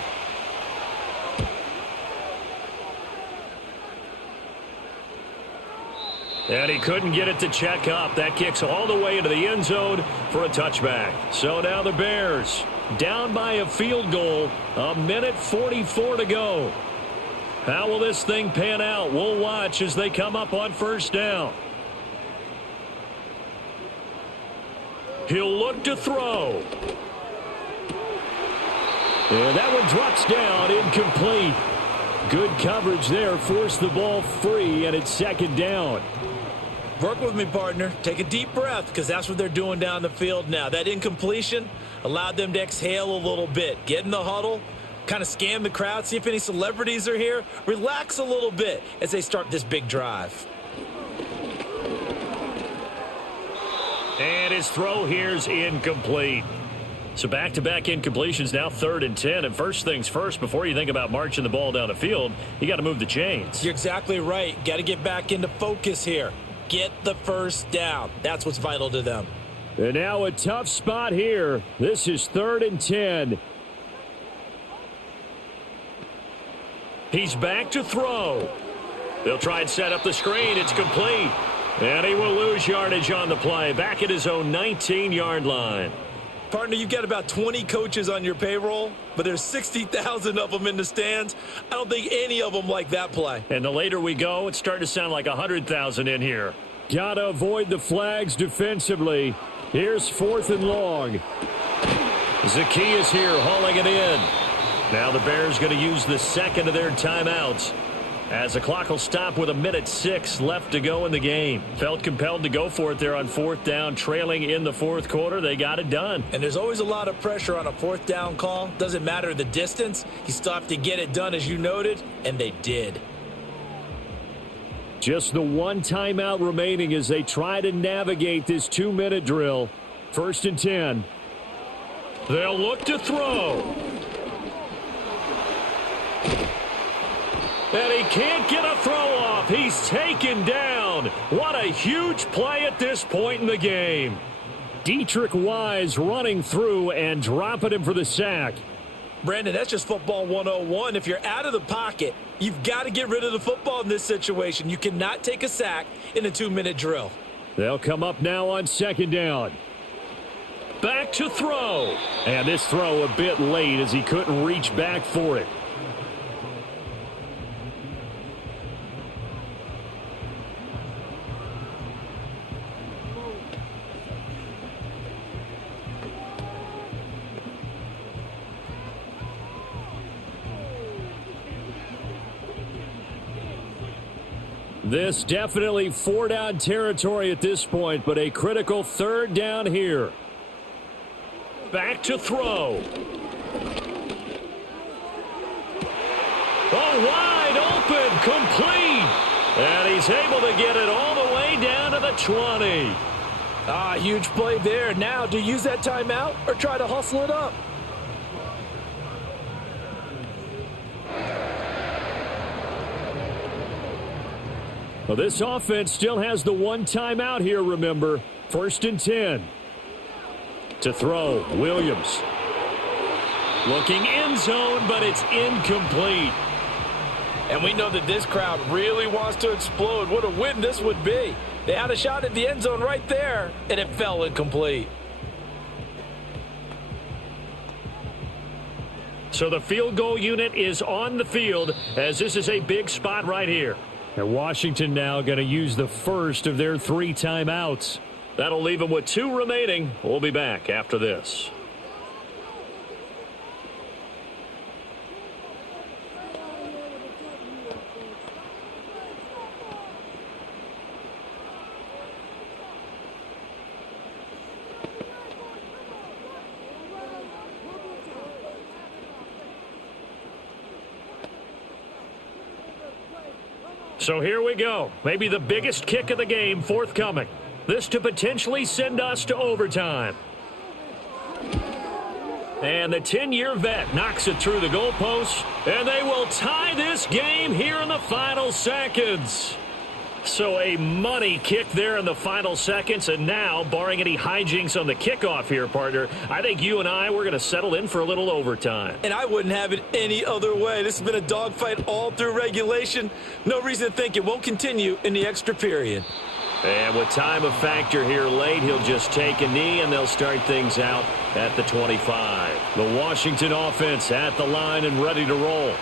And he couldn't get it to check up. That kicks all the way into the end zone for a touchback. So now the Bears down by a field goal. 1:44 to go. How will this thing pan out? We'll watch as they come up on 1st down. He'll look to throw. And that one drops down, incomplete. Good coverage there, forced the ball free, and it's 2nd down. Work with me, partner. Take a deep breath because that's what they're doing down the field now. That incompletion allowed them to exhale a little bit. Get in the huddle, kind of scan the crowd, see if any celebrities are here. Relax a little bit as they start this big drive. And his throw here's incomplete. So back-to-back incompletions, now 3rd and 10. And first things first, before you think about marching the ball down the field, you got to move the chains. You're exactly right. Got to get back into focus here. Get the 1st down. That's what's vital to them. And now a tough spot here. This is 3rd and 10. He's back to throw. They'll try and set up the screen. It's complete. And he will lose yardage on the play, back at his own 19-yard line. Partner, you've got about 20 coaches on your payroll, but there's 60,000 of them in the stands. I don't think any of them like that play. And the later we go, it's starting to sound like 100,000 in here. Got to avoid the flags defensively. Here's 4th and long. Zacchaeus here hauling it in. Now the Bears going to use the second of their timeouts, as the clock will stop with 1:06 left to go in the game. Felt compelled to go for it there on 4th down, trailing in the 4th quarter. They got it done. And there's always a lot of pressure on a 4th down call. Doesn't matter the distance. You still have to get it done, as you noted, and they did. Just the one timeout remaining as they try to navigate this 2-minute drill. 1st and 10. They'll look to throw. And he can't get a throw off. He's taken down. What a huge play at this point in the game. Dietrich Wise running through and dropping him for the sack. Brandon, that's just football 101. If you're out of the pocket, you've got to get rid of the football in this situation. You cannot take a sack in a 2-minute drill. They'll come up now on 2nd down. Back to throw. And this throw a bit late as he couldn't reach back for it. This definitely 4-down territory at this point, but a critical 3rd down here. Back to throw. Oh, wide open, complete. And he's able to get it all the way down to the 20. Huge play there. Now, do you use that timeout or try to hustle it up? Well, this offense still has the one timeout here, remember. 1st and 10. To throw, Williams. Looking end zone, but it's incomplete. And we know that this crowd really wants to explode. What a win this would be. They had a shot at the end zone right there, and it fell incomplete. So the field goal unit is on the field, as this is a big spot right here. And Washington now going to use the first of their 3 timeouts. That'll leave them with 2 remaining. We'll be back after this. So here we go. Maybe the biggest kick of the game forthcoming. This to potentially send us to overtime. And the 10-year vet knocks it through the goalpost. And they will tie this game here in the final seconds. So a money kick there in the final seconds. And now, barring any hijinks on the kickoff here, partner, I think you and I, we're going to settle in for a little overtime. And I wouldn't have it any other way. This has been a dogfight all through regulation. No reason to think it won't continue in the extra period. And with time of factor here late, he'll just take a knee, and they'll start things out at the 25. The Washington offense at the line and ready to roll.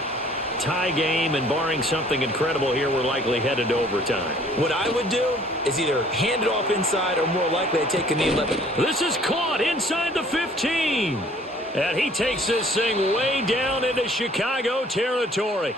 Tie game, and barring something incredible here, we're likely headed to overtime. What I would do is either hand it off inside or more likely to take a knee. This is caught inside the 15. And he takes this thing way down into Chicago territory.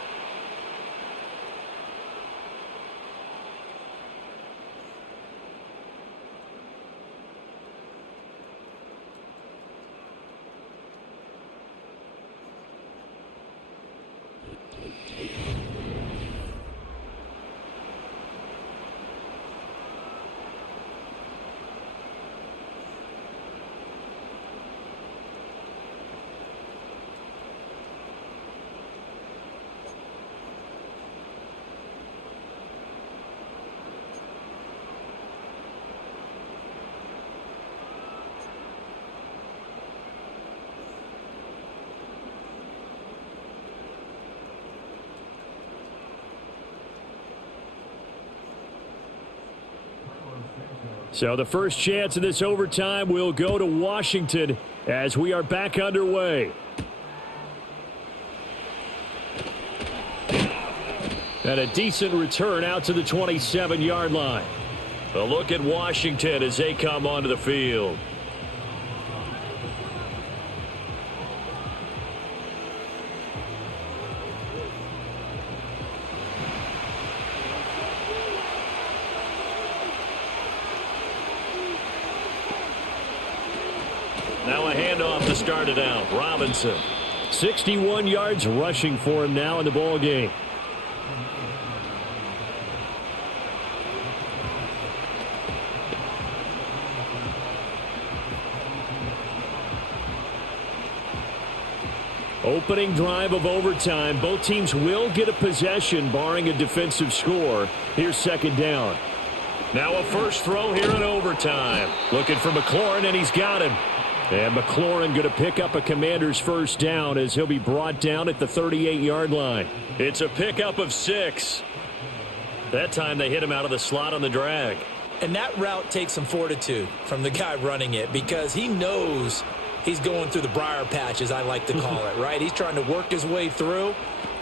So the first chance of this overtime will go to Washington as we are back underway. And a decent return out to the 27-yard line. A look at Washington as they come onto the field. Now a handoff to start it out. Robinson. 61 yards rushing for him now in the ball game. Opening drive of overtime. Both teams will get a possession barring a defensive score. Here's second down. Now a first throw here in overtime. Looking for McLaurin, and he's got him. And McLaurin going to pick up a Commander's first down as he'll be brought down at the 38-yard line. It's a pickup of 6. That time they hit him out of the slot on the drag. And that route takes some fortitude from the guy running it because he knows he's going through the briar patch, as I like to call it, right? He's trying to work his way through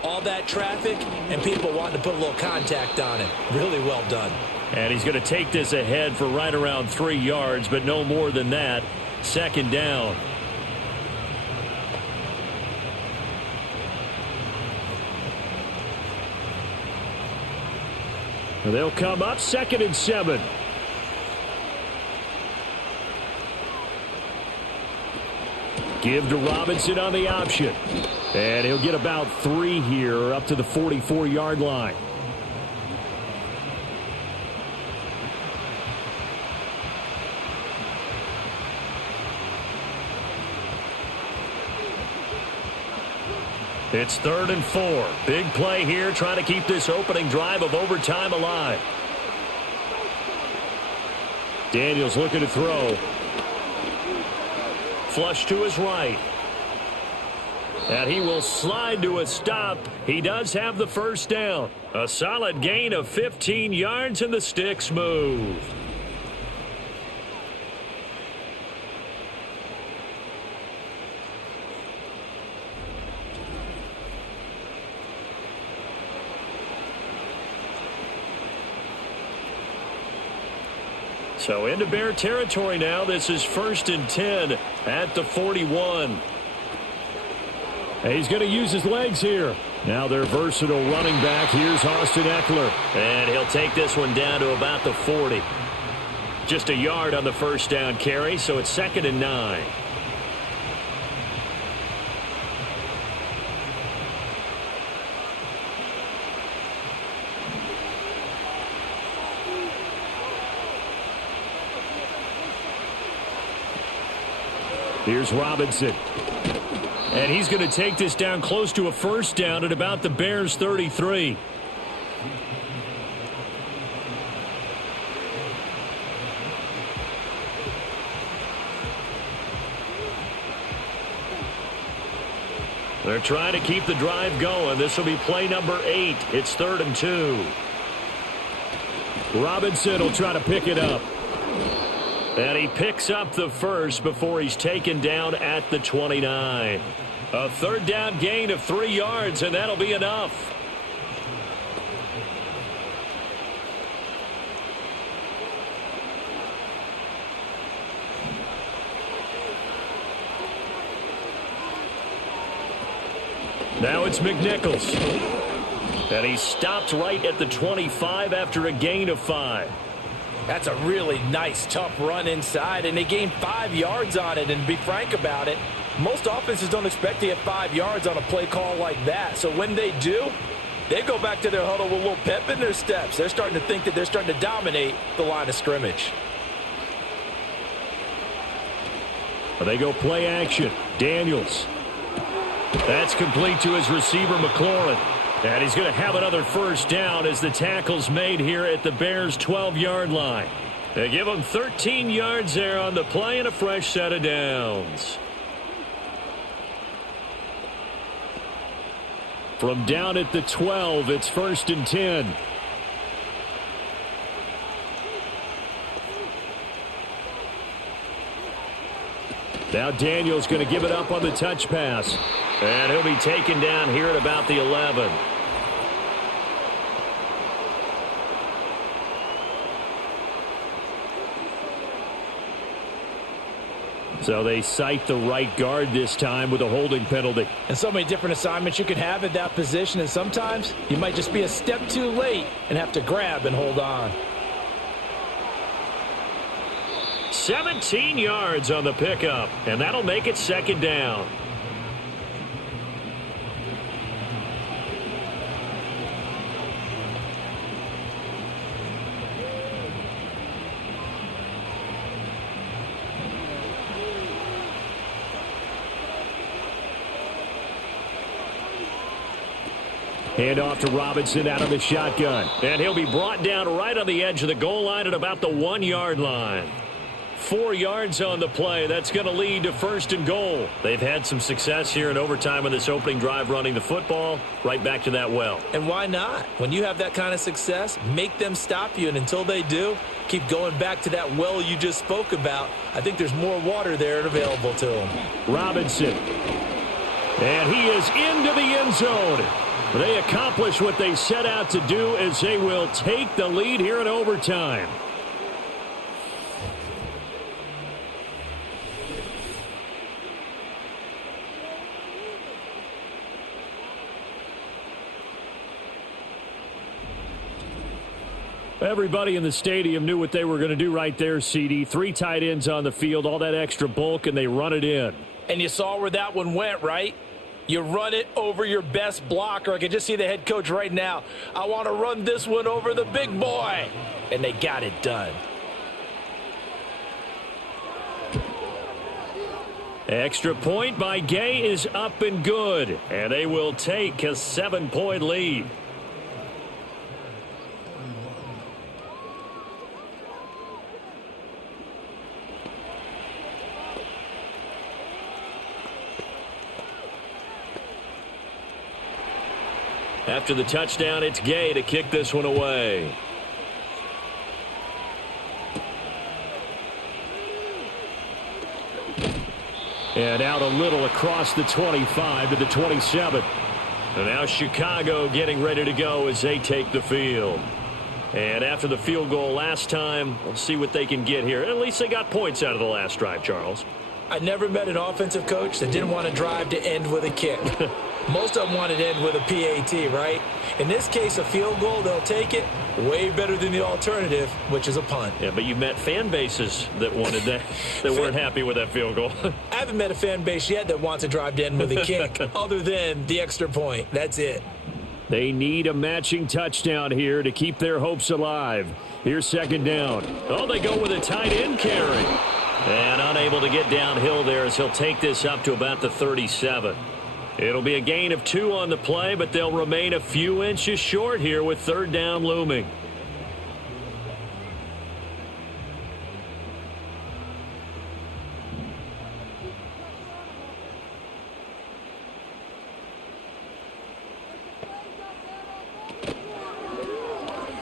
all that traffic, and people wanting to put a little contact on it. Really well done. And he's going to take this ahead for right around 3 yards, but no more than that. Second down. They'll come up 2nd and 7. Give to Robinson on the option. And he'll get about 3 here up to the 44-yard line. It's 3rd and 4. Big play here, trying to keep this opening drive of overtime alive. Daniels looking to throw. Flush to his right. And he will slide to a stop. He does have the first down. A solid gain of 15 yards, and the sticks move. So into Bear territory now. This is 1st and 10 at the 41. And he's going to use his legs here. Now their versatile running back. Here's Austin Eckler. And he'll take this one down to about the 40. Just a yard on the first down carry, so it's 2nd and 9. Here's Robinson. And he's going to take this down close to a first down at about the Bears' 33. They're trying to keep the drive going. This will be play number 8. It's 3rd and 2. Robinson will try to pick it up. And he picks up the first before he's taken down at the 29. A 3rd down gain of 3 yards, and that'll be enough. Now it's McNichols. And he stopped right at the 25 after a gain of 5. That's a really nice, tough run inside, and they gained 5 yards on it. And to be frank about it, most offenses don't expect to get 5 yards on a play call like that. So when they do, they go back to their huddle with a little pep in their steps. They're starting to think that they're starting to dominate the line of scrimmage. They go play action. Daniels. That's complete to his receiver, McLaurin. And he's going to have another first down as the tackle's made here at the Bears' 12-yard line. They give him 13 yards there on the play and a fresh set of downs. From down at the 12, it's 1st and 10. Now Daniel's going to give it up on the touch pass. And he'll be taken down here at about the 11. So they cite the right guard this time with a holding penalty. And so many different assignments you can have at that position, and sometimes you might just be a step too late and have to grab and hold on. 17 yards on the pickup, and that'll make it second down. Hand off to Robinson out of the shotgun. And he'll be brought down right on the edge of the goal line at about the 1-yard line. 4 yards on the play. That's going to lead to first and goal. They've had some success here in overtime on this opening drive running the football. Right back to that well. And why not? When you have that kind of success, make them stop you. And until they do, keep going back to that well you just spoke about. I think there's more water there available to them. Robinson. And he is into the end zone. They accomplish what they set out to do as they will take the lead here in overtime. Everybody in the stadium knew what they were going to do right there, CD. 3 tight ends on the field, all that extra bulk, and they run it in. And you saw where that one went, right? You run it over your best blocker. I can just see the head coach right now. I want to run this one over the big boy. And they got it done. Extra point by Gay is up and good. And they will take a 7-point lead. After the touchdown, it's Gay to kick this one away. And out a little across the 25 to the 27. And now Chicago getting ready to go as they take the field. And after the field goal last time, we'll see what they can get here. At least they got points out of the last drive, Charles. I never met an offensive coach that didn't want to drive to end with a kick. Most of them wanted to end with a PAT, right? In this case, a field goal, they'll take it. Way better than the alternative, which is a punt. Yeah, but you met fan bases that wanted that, that weren't happy with that field goal. I haven't met a fan base yet that wants to drive to end with a kick, other than the extra point. That's it. They need a matching touchdown here to keep their hopes alive. Here's second down. Oh, they go with a tight end carry. And unable to get downhill there as he'll take this up to about the 37. It'll be a gain of 2 on the play, but they'll remain a few inches short here with third down looming.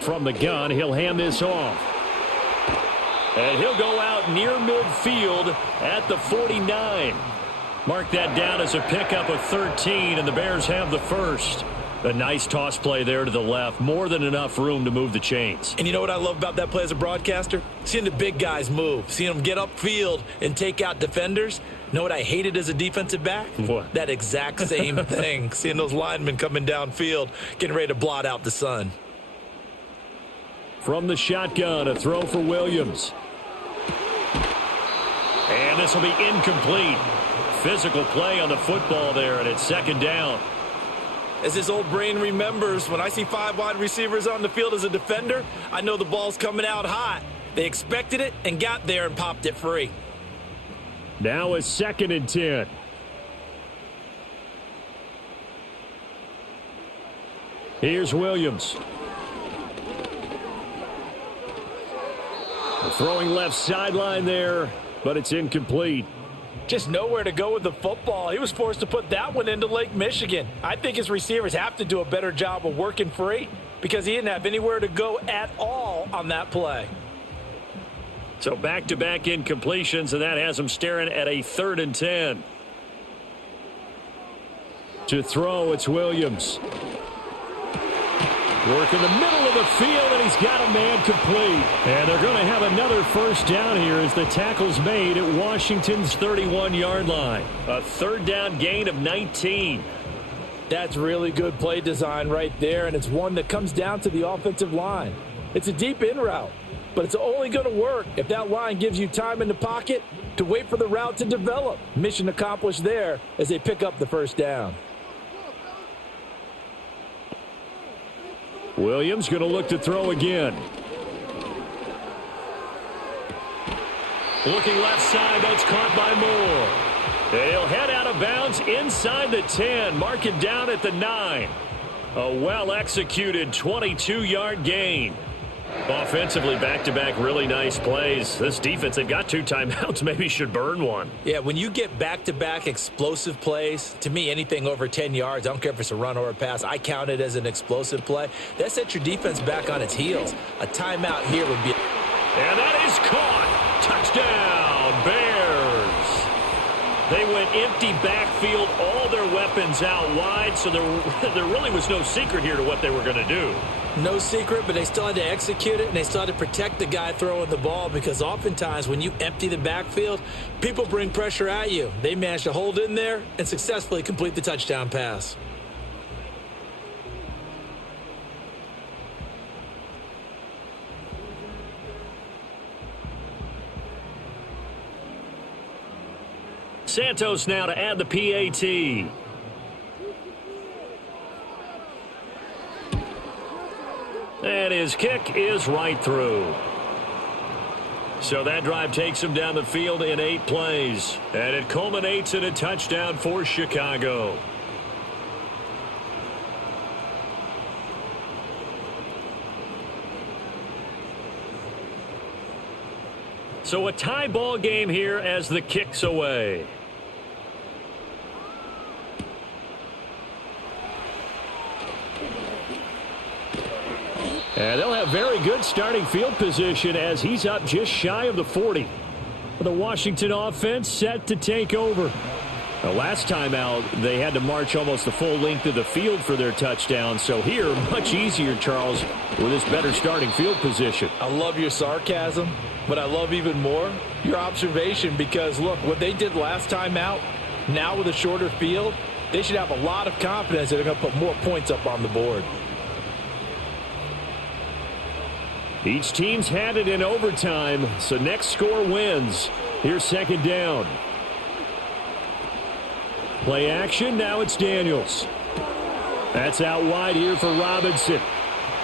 From the gun, he'll hand this off. And he'll go out near midfield at the 49. Mark that down as a pickup of 13, and the Bears have the first. A nice toss play there to the left. More than enough room to move the chains. And you know what I love about that play as a broadcaster? Seeing the big guys move. Seeing them get upfield and take out defenders. You know what I hated as a defensive back? What? That exact same thing. Seeing those linemen coming downfield, getting ready to blot out the sun. From the shotgun, a throw for Williams. And this will be incomplete. Physical play on the football there, and it's second down. As his old brain remembers, when I see 5 wide receivers on the field as a defender, I know the ball's coming out hot. They expected it and got there and popped it free. Now a 2nd and 10. Here's Williams. Throwing left sideline there, but it's incomplete. Just nowhere to go with the football. He was forced to put that one into Lake Michigan. I think his receivers have to do a better job of working free because he didn't have anywhere to go at all on that play. So back-to-back incompletions, and that has them staring at a 3rd and 10. To throw, it's Williams. Work in the middle of the field, and he's got a man complete. And they're going to have another first down here as the tackle's made at Washington's 31-yard line. A 3rd down gain of 19. That's really good play design right there, and it's one that comes down to the offensive line. It's a deep in route, but it's only going to work if that line gives you time in the pocket to wait for the route to develop. Mission accomplished there as they pick up the first down. Williams going to look to throw again. Looking left side, that's caught by Moore. He'll head out of bounds inside the 10, mark it down at the 9. A well-executed 22-yard gain. Offensively, back-to-back really nice plays. This defense, they've got 2 timeouts, maybe should burn one. Yeah, when you get back-to-back explosive plays, to me, anything over 10 yards, I don't care if it's a run or a pass, I count it as an explosive play. That sets your defense back on its heels. A timeout here would be... And that is caught. Touchdown, Bears. They went empty backfield, all their weapons out wide, so there really was no secret here to what they were going to do. No secret, but they still had to execute it, and they still had to protect the guy throwing the ball, because oftentimes when you empty the backfield, people bring pressure at you. They managed to hold in there and successfully complete the touchdown pass. Santos now to add the PAT. And his kick is right through. So that drive takes him down the field in 8 plays. And it culminates in a touchdown for Chicago. So a tie ball game here as the kick's away. And they'll have very good starting field position as he's up just shy of the 40. The Washington offense set to take over. The last time out, they had to march almost the full length of the field for their touchdown. So here, much easier, Charles, with this better starting field position. I love your sarcasm, but I love even more your observation, because, look, what they did last time out, now with a shorter field, they should have a lot of confidence that they're going to put more points up on the board. Each team's had it in overtime, so next score wins. Here's 2nd down. Play action, now it's Daniels. That's out wide here for Robinson.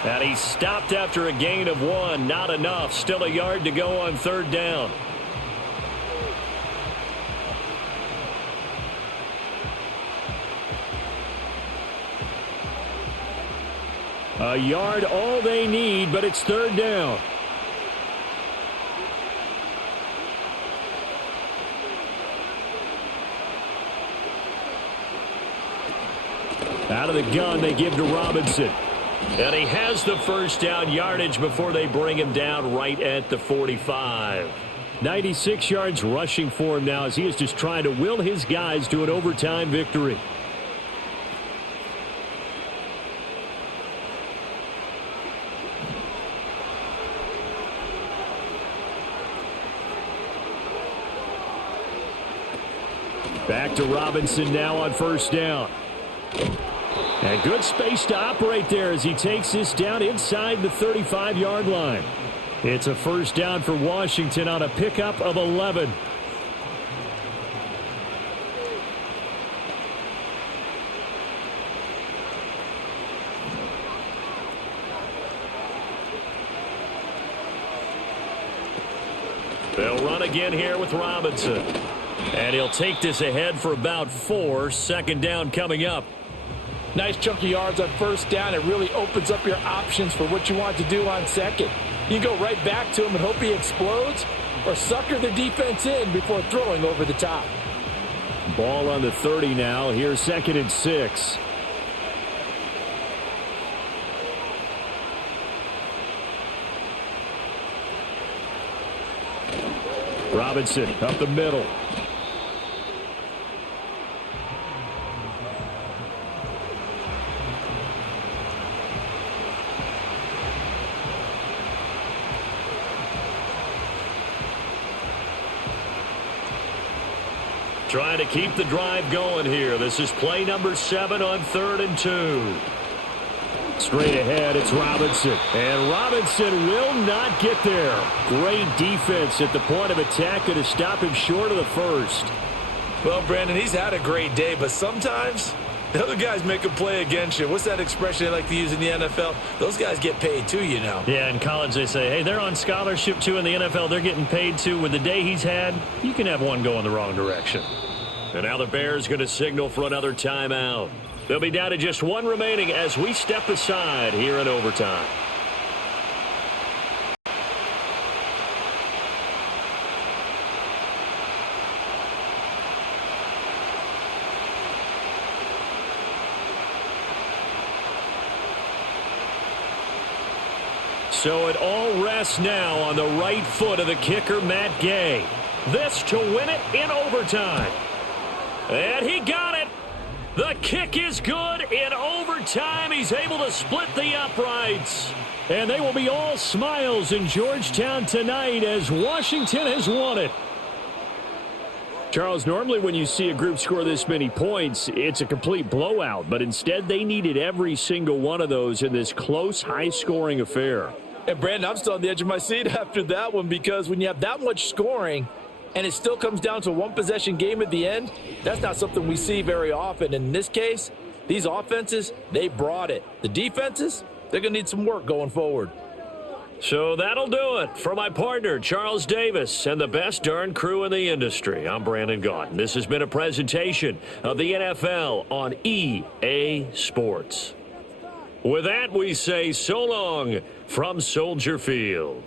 And he stopped after a gain of 1. Not enough. Still a yard to go on 3rd down. A yard all they need, but it's 3rd down. Out of the gun, they give to Robinson. And he has the first down yardage before they bring him down right at the 45. 96 yards rushing for him now as he is just trying to will his guys to an overtime victory. Back to Robinson now on 1st down. And good space to operate there as he takes this down inside the 35-yard line. It's a 1st down for Washington on a pickup of 11. They'll run again here with Robinson. And he'll take this ahead for about 4. 2nd down coming up. Nice chunky yards on 1st down. It really opens up your options for what you want to do on 2nd. You go right back to him and hope he explodes, or sucker the defense in before throwing over the top. Ball on the 30 now. Here's 2nd and 6. Robinson up the middle. Trying to keep the drive going here. This is play number 7 on 3rd and 2. Straight ahead, it's Robinson. And Robinson will not get there. Great defense at the point of attack to stop him short of the first. Well, Brandon, he's had a great day, but sometimes the other guys make a play against you. What's that expression they like to use in the NFL? Those guys get paid too, you know. Yeah, in college they say, hey, they're on scholarship too. In the NFL, they're getting paid too. With the day he's had, you can have one go in the wrong direction. And now the Bears going to signal for another timeout. They'll be down to just 1 remaining as we step aside here in overtime. So it all rests now on the right foot of the kicker, Matt Gay. This to win it in overtime. And he got it. The kick is good in overtime. He's able to split the uprights. And they will be all smiles in Georgetown tonight as Washington has won it. Charles, normally when you see a group score this many points, it's a complete blowout. But instead, they needed every single one of those in this close, high-scoring affair. And, Brandon, I'm still on the edge of my seat after that one because when you have that much scoring and it still comes down to a one-possession game at the end, that's not something we see very often. And in this case, these offenses, they brought it. The defenses, they're going to need some work going forward. So that'll do it for my partner, Charles Davis, and the best darn crew in the industry. I'm Brandon Gaudin. This has been a presentation of the NFL on EA Sports. With that, we say so long from Soldier Field.